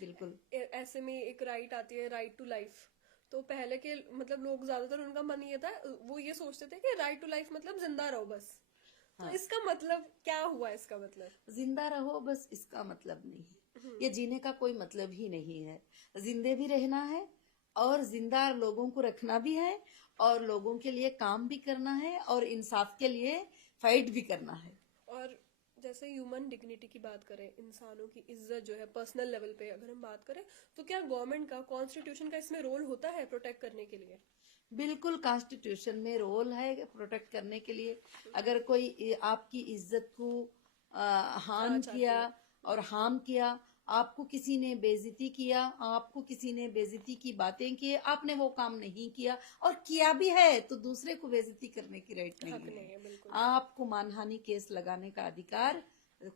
बिल्कुल। ऐसे में एक राइट आती है, राइट टू लाइफ। तो पहले के मतलब लोग ज्यादातर, उनका मन ये था, वो ये सोचते थे कि राइट टू लाइफ मतलब जिंदा रहो बस। तो इसका मतलब क्या हुआ? इसका मतलब जिंदा रहो बस, इसका मतलब नहीं है। ये जीने का कोई मतलब ही नहीं है। जिंदे भी रहना है, और जिंदा लोगों को रखना भी है, और लोगों के लिए काम भी करना है, और इंसाफ के लिए फाइट भी करना है। और जैसे ह्यूमन डिग्निटी की बात करें, इंसानों की इज्जत जो है पर्सनल लेवल पे अगर हम बात करें, तो क्या गवर्नमेंट का, कॉन्स्टिट्यूशन का इसमें रोल होता है प्रोटेक्ट करने के लिए? बिल्कुल, कॉन्स्टिट्यूशन में रोल है प्रोटेक्ट करने के लिए। अगर कोई आपकी इज्जत को हार्म किया और हार्म किया, आपको किसी ने बेइज्जती किया, आपको किसी ने बेइज्जती की बातें की, आपने वो काम नहीं किया और किया भी है, तो दूसरे को बेइज्जती करने की राइट नहीं है। आपको मानहानि केस लगाने का अधिकार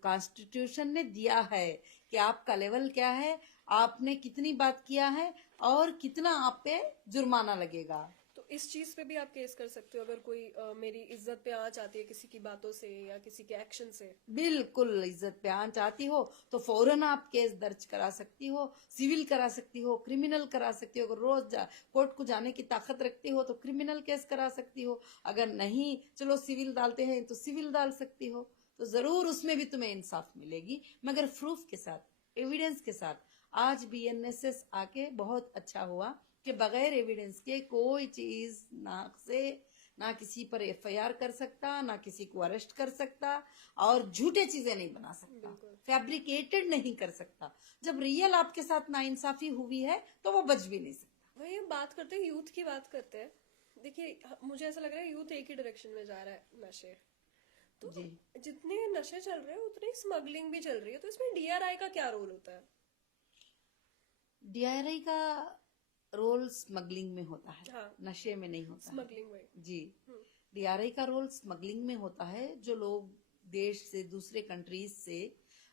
कॉन्स्टिट्यूशन ने दिया है कि आपका लेवल क्या है, आपने कितनी बात किया है, और कितना आप पे जुर्माना लगेगा। तो इस चीज पे भी आप केस कर सकते हो अगर कोई मेरी इज्जत पे आंच आती है किसी की बातों से या किसी के एक्शन से। बिल्कुल, इज्जत पे आंच आती हो तो फौरन आप केस दर्ज करा सकती हो, सिविल करा सकती हो, क्रिमिनल करा सकती हो। अगर रोज कोर्ट को जाने की ताकत रखती हो तो क्रिमिनल केस करा सकती हो। अगर नहीं, चलो सिविल डालते हैं तो सिविल डाल सकती हो। तो जरूर उसमें भी तुम्हें इंसाफ मिलेगी, मगर प्रूफ के साथ, एविडेंस के साथ। आज बीएनएसएस आके बहुत अच्छा हुआ कि बगैर एविडेंस के कोई चीज ना किसी पर एफआईआर कर सकता, ना किसी को अरेस्ट कर सकता, और झूठे चीजें नहीं बना सकता, बिल्कुल। फैब्रिकेटेड नहीं कर सकता। जब रियल आपके साथ नाइंसाफी हुई है तो वो बच भी नहीं सकता। वही हम बात करते हैं, यूथ की बात करते हैं। देखिए मुझे ऐसा लग रहा है यूथ एक ही डायरेक्शन में जा रहा है, नशे। तो जी, जितने नशे चल रहे हैं उतनी स्मगलिंग भी चल रही है, तो इसमें डीआरआई का क्या रोल होता है? डीआरआई का रोल स्मगलिंग में होता है, हाँ, नशे में नहीं होता है। स्मगलिंग वही। जी, हम्म, डीआरआई का रोल स्मगलिंग में होता है। जो लोग देश से, दूसरे कंट्रीज से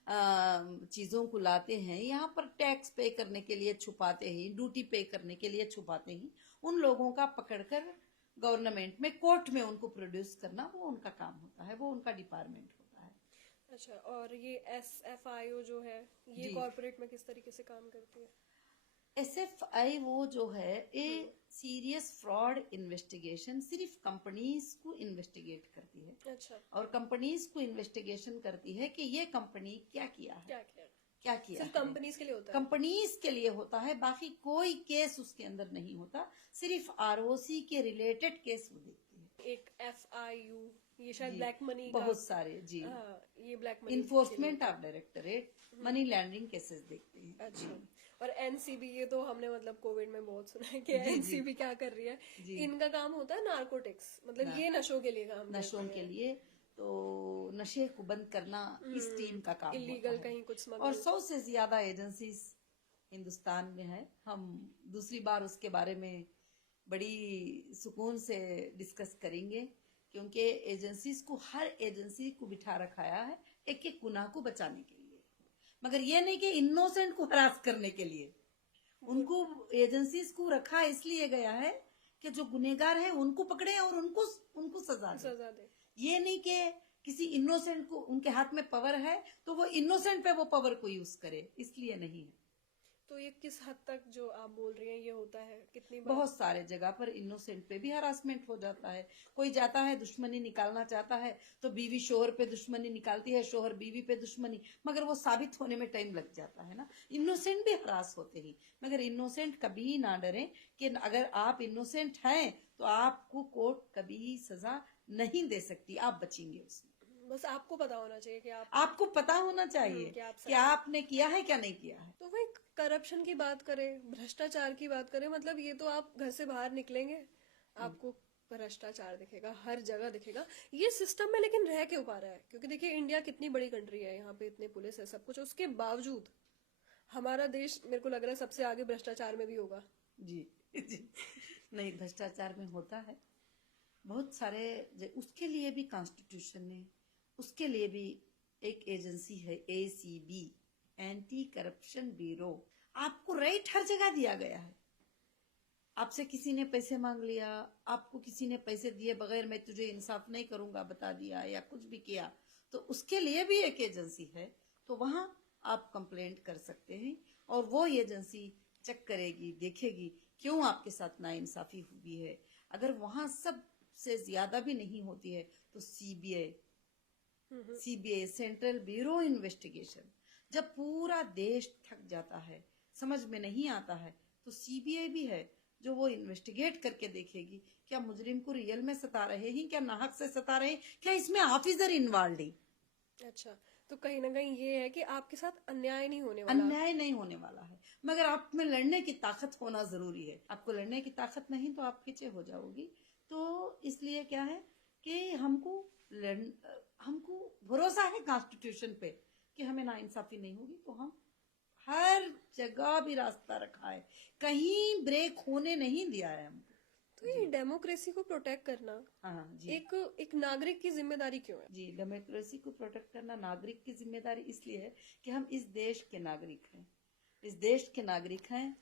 चीजों को लाते हैं, यहाँ पर टैक्स पे करने के लिए छुपाते ही, ड्यूटी पे करने के लिए छुपाते ही, उन लोगों का पकड़कर गवर्नमेंट में, कोर्ट में उनको प्रोड्यूस करना, वो उनका काम होता है, वो उनका डिपार्टमेंट होता है। अच्छा, और ये एसएफआईओ जो है, ये जी, कॉर्पोरेट में किस तरीके से काम करती है? एसएफआई वो जो है, ये सीरियस फ्रॉड इन्वेस्टिगेशन सिर्फ कंपनीज को इन्वेस्टिगेट करती है, अच्छा, और कंपनीज को इन्वेस्टिगेशन करती है कि ये कंपनी क्या किया है, क्या किया? क्या किया सिर्फ है। कंपनीज के लिए होता है? कंपनीज के लिए होता है, बाकी कोई केस उसके अंदर नहीं होता। सिर्फ आरओसी के रिलेटेड केस वो देखती है। एक एफआईयू, ये शायद जी, ब्लैक मनी का। बहुत सारे। जी, हाँ, ये black money enforcement of directorate money laundering cases देखते हैं। अच्छा, जी, और एनसीबी, ये तो हमने मतलब कोविड में बहुत सुना है कि जी, जी, एनसीबी क्या कर रही है। जी, इनका काम होता है नारकोटिक्स, मतलब ना, ये नशों के लिए काम नशों करती के है। लिए। तो नशे को बंद करना इस टीम का काम होता इलीगल है। कहीं कुछ और स्मगल। 100 से ज्यादा एजेंसीज हिंदुस्तान में है। हम दूसरी बार उसके बारे में बड़ी सुकून से डिस्कस करेंगे, क्योंकि एजेंसीज को, हर एजेंसी को बिठा रखाया है एक एक गुनाह को बचाने के लिए, मगर ये नहीं कि इनोसेंट को हरास करने के लिए। उनको, एजेंसीज को रखा इसलिए गया है कि जो गुनेगार है उनको पकड़े और उनको उनको सजा दे। सजा दे। ये नहीं कि किसी इनोसेंट को, उनके हाथ में पावर है तो वो इनोसेंट पे वो पावर को यूज करे, इसलिए नहीं है। तो ये किस हद तक जो आप बोल रही हैं ये होता है, कितनी बार? बहुत सारे जगह पर इनोसेंट पे भी हरासमेंट हो जाता है। कोई जाता है दुश्मनी निकालना चाहता है तो बीवी शोहर पे दुश्मनी निकालती है, शोहर बीवी पे दुश्मनी, मगर वो साबित होने में टाइम लग जाता है ना। इनोसेंट भी हरास होते ही, मगर इनोसेंट कभी ना डरे कि अगर आप इनोसेंट हैं तो आपको कोर्ट कभी सजा नहीं दे सकती, आप बचेंगे उसमें। बस आपको पता होना चाहिए कि आप आपको पता होना चाहिए कि आप कि आपने किया है क्या नहीं किया है। तो वही करप्शन की बात करें, भ्रष्टाचार की बात करें, मतलब ये तो आप घर से बाहर निकलेंगे आपको भ्रष्टाचार दिखेगा, हर जगह दिखेगा। ये सिस्टम में लेकिन रह क्यों पा रहा है? क्योंकि देखिए इंडिया कितनी बड़ी कंट्री है, यहाँ पे इतने पुलिस है, सब कुछ, उसके बावजूद हमारा देश मेरे को लग रहा है सबसे आगे भ्रष्टाचार में भी होगा। जी, जी। नहीं, भ्रष्टाचार में होता है बहुत सारे। उसके लिए भी कॉन्स्टिट्यूशन ने, उसके लिए भी एक एजेंसी है, एसीबी, एंटी करप्शन ब्यूरो। आपको राइट हर जगह दिया गया है। आपसे किसी ने पैसे मांग लिया, आपको किसी ने पैसे दिए बगैर मैं तुझे इंसाफ नहीं करूंगा बता दिया, या कुछ भी किया, तो उसके लिए भी एक एजेंसी है। तो वहां आप कंप्लेंट कर सकते हैं और वो एजेंसी चेक करेगी, देखेगी क्यों आपके साथ नाइंसाफी हुई है। अगर वहां सब से ज्यादा भी नहीं होती है तो सीबीआई, सेंट्रल ब्यूरो इन्वेस्टिगेशन, जब पूरा देश थक जाता है, समझ में नहीं आता है, तो सीबीआई भी है जो वो इन्वेस्टिगेट करके देखेगी क्या मुजरिम को रियल में सता रहे हैं, क्या नाहक से सता रहे हैं, क्या इसमें ऑफिसर इन्वॉल्व है। अच्छा, तो कहीं ना कहीं ये है कि आपके साथ अन्याय नहीं होने वाला। अन्याय नहीं होने वाला है, मगर आप में लड़ने की ताकत होना जरूरी है। आपको लड़ने की ताकत नहीं तो आप पीछे हो जाओगी। तो इसलिए क्या है कि हमको भरोसा है कॉन्स्टिट्यूशन पे कि हमें नाइंसाफी नहीं होगी, तो हम हर जगह भी रास्ता रखा है, कहीं ब्रेक होने नहीं दिया है हमको। तो ये डेमोक्रेसी को प्रोटेक्ट करना हाँ जी, एक नागरिक की जिम्मेदारी क्यों है? जी, डेमोक्रेसी को प्रोटेक्ट करना नागरिक की जिम्मेदारी इसलिए है कि हम इस देश के नागरिक हैं, इस देश के नागरिक हैं।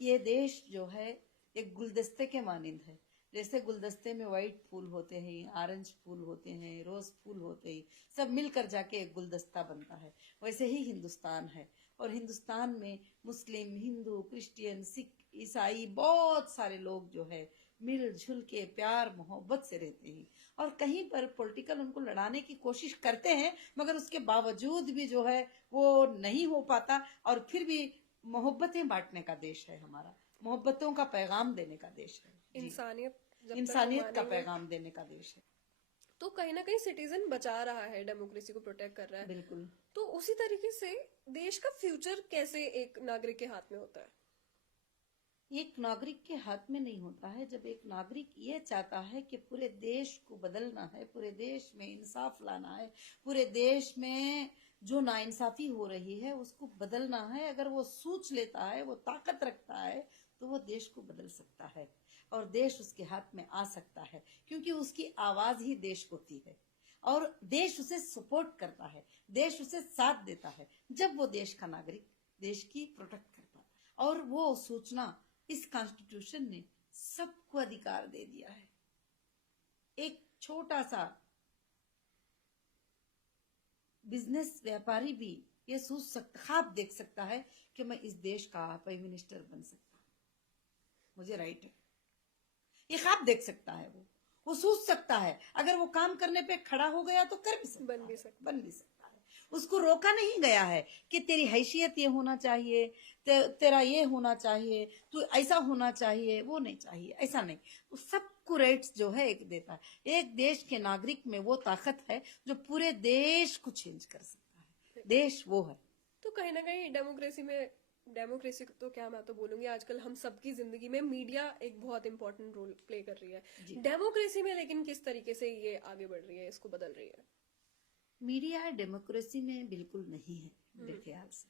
ये देश जो है एक गुलदस्ते के मानिंद है, जैसे गुलदस्ते में व्हाइट फूल होते हैं, ऑरेंज फूल होते हैं, रोज फूल होते हैं, सब मिलकर जाके एक गुलदस्ता बनता है, वैसे ही हिंदुस्तान है। और हिंदुस्तान में मुस्लिम, हिंदू, क्रिश्चियन, सिख, ईसाई बहुत सारे लोग जो है मिलजुल के प्यार मोहब्बत से रहते हैं। और कहीं पर पॉलिटिकल उनको लड़ाने की कोशिश करते हैं, मगर उसके बावजूद भी जो है वो नहीं हो पाता। और फिर भी मोहब्बतें बांटने का देश है हमारा, मोहब्बतों का पैगाम देने का देश है जी। इंसानियत जब तक इंसानियत का मानेंगे पैगाम देने का देश है। तो कहीं ना कहीं सिटीजन बचा रहा है, डेमोक्रेसी को प्रोटेक्ट कर रहा है। बिल्कुल। तो उसी तरीके से देश का फ्यूचर कैसे एक नागरिक के हाथ में होता है? एक नागरिक के हाथ में नहीं होता है। जब एक नागरिक ये चाहता है कि पूरे देश को बदलना है, पूरे देश में इंसाफ लाना है, पूरे देश में जो नाइंसाफी हो रही है उसको बदलना है, अगर वो सोच लेता है, वो ताकत रखता है, तो वो देश को बदल सकता है और देश उसके हाथ में आ सकता है, क्योंकि उसकी आवाज ही देश होती है और देश उसे सपोर्ट करता है, देश उसे साथ देता है जब वो देश का नागरिक देश की प्रोटेक्ट करता है। और वो सूचना इस कॉन्स्टिट्यूशन ने सबको अधिकार दे दिया है। एक छोटा सा बिजनेस व्यापारी भी ये सोच सकता, ख्वाब देख सकता है कि मैं इस देश का प्राइम मिनिस्टर बन सकता हूँ, मुझे राइट है, ये ख्वाब देख सकता है। वो सोच सकता है, अगर वो काम करने पे खड़ा हो गया तो कर भी सकता बन भी है, सकता बन भी सकता है। उसको रोका नहीं गया है कि तेरी हैसियत ये होना चाहिए, तेरा ये होना चाहिए, तू ऐसा होना चाहिए, वो नहीं चाहिए, ऐसा नहीं। वो सबको राइट्स जो है एक देता है। एक देश के नागरिक में वो ताकत है जो पूरे देश को चेंज कर सकता है। देश वो है। तो कहीं ना कहीं डेमोक्रेसी तो क्या, मैं तो बोलूंगी आजकल हम सबकी जिंदगी में मीडिया एक बहुत इंपॉर्टेंट रोल प्ले कर रही है। डेमोक्रेसी में लेकिन किस तरीके से ये आगे बढ़ रही है, इसको बदल रही है? मीडिया डेमोक्रेसी में बिल्कुल नहीं है मेरे ख्याल से,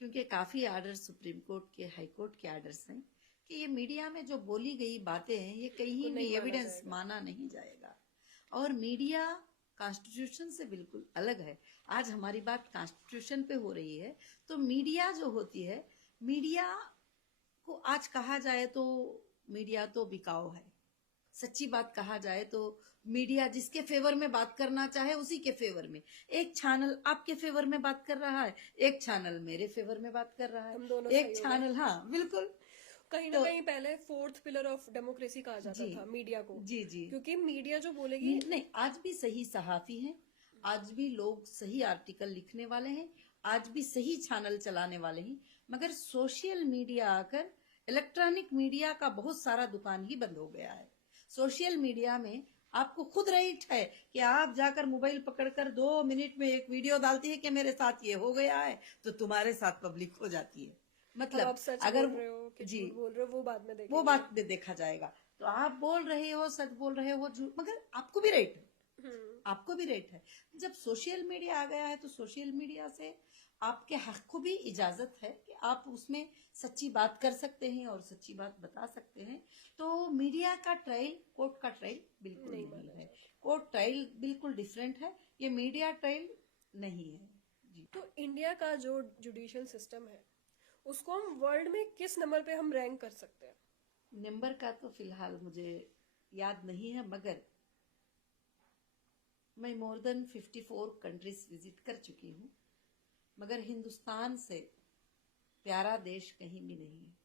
क्योंकि काफी आर्डर सुप्रीम कोर्ट के, हाई कोर्ट के आर्डर्स हैं कि ये मीडिया में जो बोली गई बातें हैं ये कहीं भी एविडेंस माना नहीं जाएगा। और मीडिया कॉन्स्टिट्यूशन से बिल्कुल अलग है। आज हमारी बात कॉन्स्टिट्यूशन पे हो रही है, तो मीडिया जो होती है, मीडिया को आज कहा जाए तो मीडिया तो बिकाऊ है। सच्ची बात कहा जाए तो मीडिया जिसके फेवर में बात करना चाहे उसी के फेवर में, एक चैनल आपके फेवर में बात कर रहा है, एक चैनल मेरे फेवर में बात कर रहा है, हम दोनों एक चैनल, हाँ बिल्कुल। कहीं ना कहीं पहले फोर्थ पिलर ऑफ डेमोक्रेसी कहा जाता था मीडिया को। जी जी। क्योंकि मीडिया जो बोलेगी, नहीं, आज भी सही सहाफी हैं, आज भी लोग सही आर्टिकल लिखने वाले हैं, आज भी सही चैनल चलाने वाले हैं, मगर सोशल मीडिया आकर इलेक्ट्रॉनिक मीडिया का बहुत सारा दुकान ही बंद हो गया है। सोशल मीडिया में आपको खुद राइट है कि आप जाकर मोबाइल पकड़कर 2 मिनट में एक वीडियो डालती है कि मेरे साथ ये हो गया है, तो तुम्हारे साथ पब्लिक हो जाती है। मतलब आप सच अगर बोल रहे हो कि जी झूठ बोल रहे हो वो बाद में देखेंगे। वो बात में देखा जाएगा, तो आप बोल रहे हो, सच बोल रहे हो, झूठ, मगर आपको भी राइट है, आपको भी राइट है। जब सोशल मीडिया आ गया है तो सोशल मीडिया से आपके हक को भी इजाजत है कि आप उसमें सच्ची बात कर सकते हैं और सच्ची बात बता सकते हैं। तो मीडिया का ट्रायल कोर्ट का ट्रायल बिल्कुल नहीं है। कोर्ट ट्रायल बिल्कुल डिफरेंट है, ये मीडिया ट्रायल नहीं है जी। तो इंडिया का जो जुडिशियल सिस्टम है उसको हम वर्ल्ड में किस नंबर पे हम रैंक कर सकते हैं? नंबर का तो फिलहाल मुझे याद नहीं है, मगर मैं मोर देन 54 कंट्रीज विजिट कर चुकी हूँ, मगर हिंदुस्तान से प्यारा देश कहीं भी नहीं है।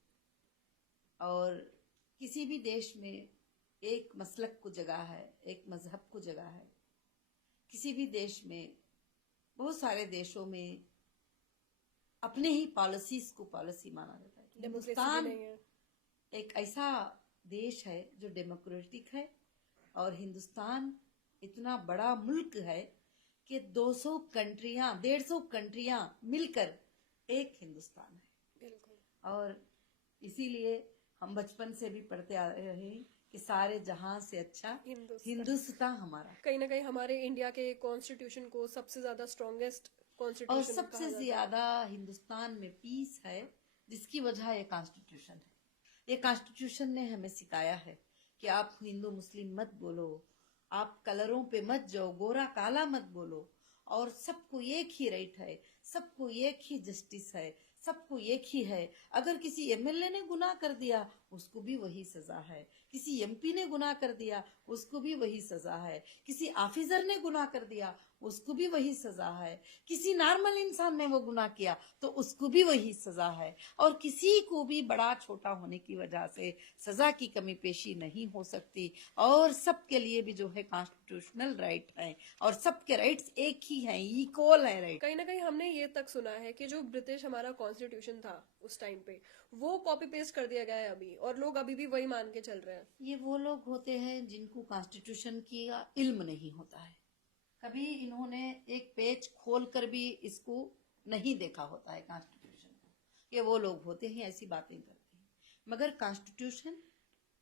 और किसी भी देश में एक मसलक को जगह है, एक मजहब को जगह है। किसी भी देश में, बहुत सारे देशों में अपने ही पॉलिसीज को पॉलिसी माना जाता है। हिंदुस्तान एक ऐसा देश है जो डेमोक्रेटिक है, और हिंदुस्तान इतना बड़ा मुल्क है कि 200 कंट्रियां, 150 कंट्रियां मिलकर एक हिंदुस्तान है। बिल्कुल। और इसीलिए हम बचपन से भी पढ़ते आ रहे हैं कि सारे जहां से अच्छा हिंदुस्तान हमारा। कहीं ना कहीं हमारे इंडिया के कॉन्स्टिट्यूशन को सबसे ज्यादा स्ट्रॉन्गेस्ट कॉन्स्टिट्यूशन, और सबसे ज्यादा हिंदुस्तान में पीस है, जिसकी वजह ये कॉन्स्टिट्यूशन है। ये कॉन्स्टिट्यूशन ने हमें सिखाया है कि आप हिंदू मुस्लिम मत बोलो, आप कलरों पे मत जाओ, गोरा काला मत बोलो, और सबको एक ही राइट है, सबको एक ही जस्टिस है, सबको एक ही है। अगर किसी एमएलए ने गुनाह कर दिया उसको भी वही सजा है। किसी एमपी ने गुनाह कर दिया, उसको भी वही सजा है। किसी ऑफिसर ने गुनाह कर दिया, उसको भी वही सजा है। किसी नॉर्मल इंसान ने वो गुनाह किया तो उसको भी वही सजा है। और किसी को भी बड़ा छोटा होने की वजह से सजा की कमी पेशी नहीं हो सकती। और सबके लिए भी जो है कॉन्स्टिट्यूशनल राइट है, और सबके राइट्स एक ही हैं, इक्वल है राइट। कहीं ना कहीं हमने ये तक सुना है कि जो ब्रिटिश हमारा कॉन्स्टिट्यूशन था उस टाइम पे, वो कॉपी पेस्ट कर दिया गया है अभी, और लोग अभी भी वही मान के चल रहे हैं। ये वो लोग होते हैं जिनको कॉन्स्टिट्यूशन की इल्म नहीं होता है। कभी इन्होंने एक पेज खोल कर भी इसको नहीं देखा होता है कॉन्स्टिट्यूशन को। ये वो लोग होते हैं ऐसी बातें करते हैं। मगर कॉन्स्टिट्यूशन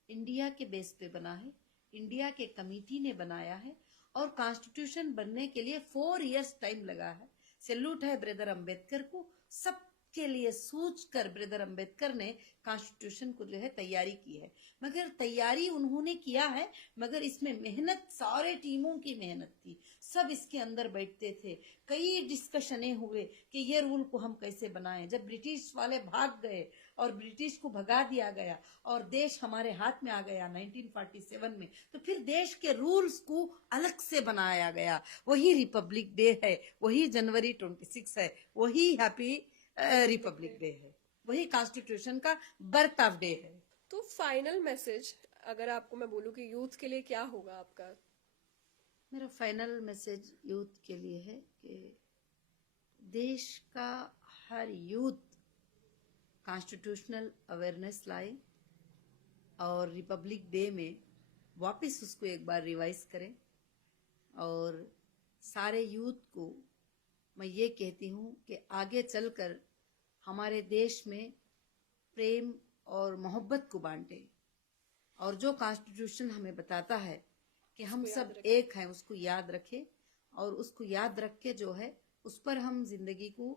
इंडिया के बेस पे बना है, इंडिया के कमिटी ने बनाया है, और कॉन्स्टिट्यूशन बनने के लिए 4 इयर्स टाइम लगा है। सैल्यूट है ब्रदर अंबेडकर को, सबके लिए सोच कर ब्रदर अंबेडकर ने कॉन्स्टिट्यूशन को जो है तैयारी की है। मगर तैयारी उन्होंने किया है, मगर इसमें मेहनत सारे टीमों की मेहनत थी। सब इसके अंदर बैठते थे, कई डिस्कशनें हुए कि ये रूल को हम कैसे बनाएं। जब ब्रिटिश वाले भाग गए और ब्रिटिश को भगा दिया गया और देश हमारे हाथ में आ गया 1947 में, तो फिर देश के रूल्स को अलग से बनाया गया। वही रिपब्लिक डे है, वही जनवरी 26 है, वही हैप्पी रिपब्लिक डे है, वही कॉन्स्टिट्यूशन का बर्थ ऑफ डे है। तो फाइनल मैसेज अगर आपको मैं बोलूं कि यूथ के लिए क्या होगा आपका? मेरा फाइनल मैसेज यूथ के लिए है कि देश का हर यूथ कॉन्स्टिट्यूशनल अवेयरनेस लाए और रिपब्लिक डे में वापस उसको एक बार रिवाइज करें। और सारे यूथ को मैं ये कहती हूँ कि आगे चलकर हमारे देश में प्रेम और मोहब्बत को बांटे, और जो कॉन्स्टिट्यूशन हमें बताता है कि हम सब एक हैं, उसको याद रखें, और उसको याद रख के जो है उस पर हम जिंदगी को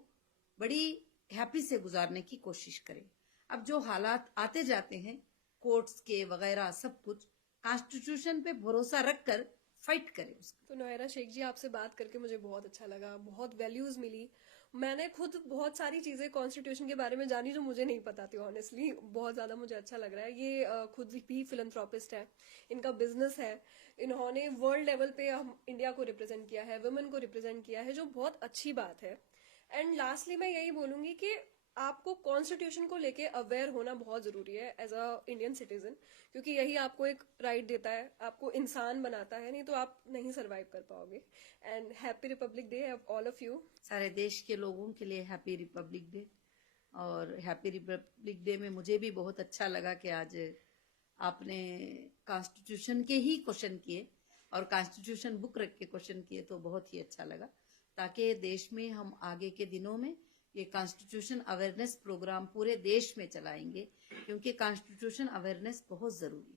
बड़ी हैप्पी से गुजारने की कोशिश करें। अब जो हालात आते जाते हैं कोर्ट्स के वगैरह, सब कुछ कॉन्स्टिट्यूशन पे भरोसा रखकर फाइट करें उसको। तो नोएरा शेख जी, आपसे बात करके मुझे बहुत अच्छा लगा, बहुत वैल्यूज मिली। मैंने खुद बहुत सारी चीजें कॉन्स्टिट्यूशन के बारे में जानी जो मुझे नहीं पता थी। ऑनेस्टली बहुत ज्यादा मुझे अच्छा लग रहा है। ये खुद भी फिलंथ्रोपिस्ट है, इनका बिजनेस है, इन्होंने वर्ल्ड लेवल पे हम इंडिया को रिप्रेजेंट किया है, वुमेन को रिप्रेजेंट किया है, जो बहुत अच्छी बात है। एंड लास्टली मैं यही बोलूंगी कि आपको कॉन्स्टिट्यूशन को लेके अवेयर होना बहुत जरूरी है एज अ इंडियन सिटीजन, क्योंकि यही आपको एक राइट देता है, आपको इंसान बनाता है, नहीं तो आप नहीं सरवाइव कर पाओगे। And happy Republic day all of you. सारे देश के लोगों के लिए हैप्पी रिपब्लिक डे। और हैप्पी रिपब्लिक डे में मुझे भी बहुत अच्छा लगा कि आज आपने कॉन्स्टिट्यूशन के ही क्वेश्चन किए और कॉन्स्टिट्यूशन बुक रख के क्वेश्चन किए, तो बहुत ही अच्छा लगा। ताकि देश में हम आगे के दिनों में ये कॉन्स्टिट्यूशन अवेयरनेस प्रोग्राम पूरे देश में चलाएंगे, क्योंकि कॉन्स्टिट्यूशन अवेयरनेस बहुत जरूरी है।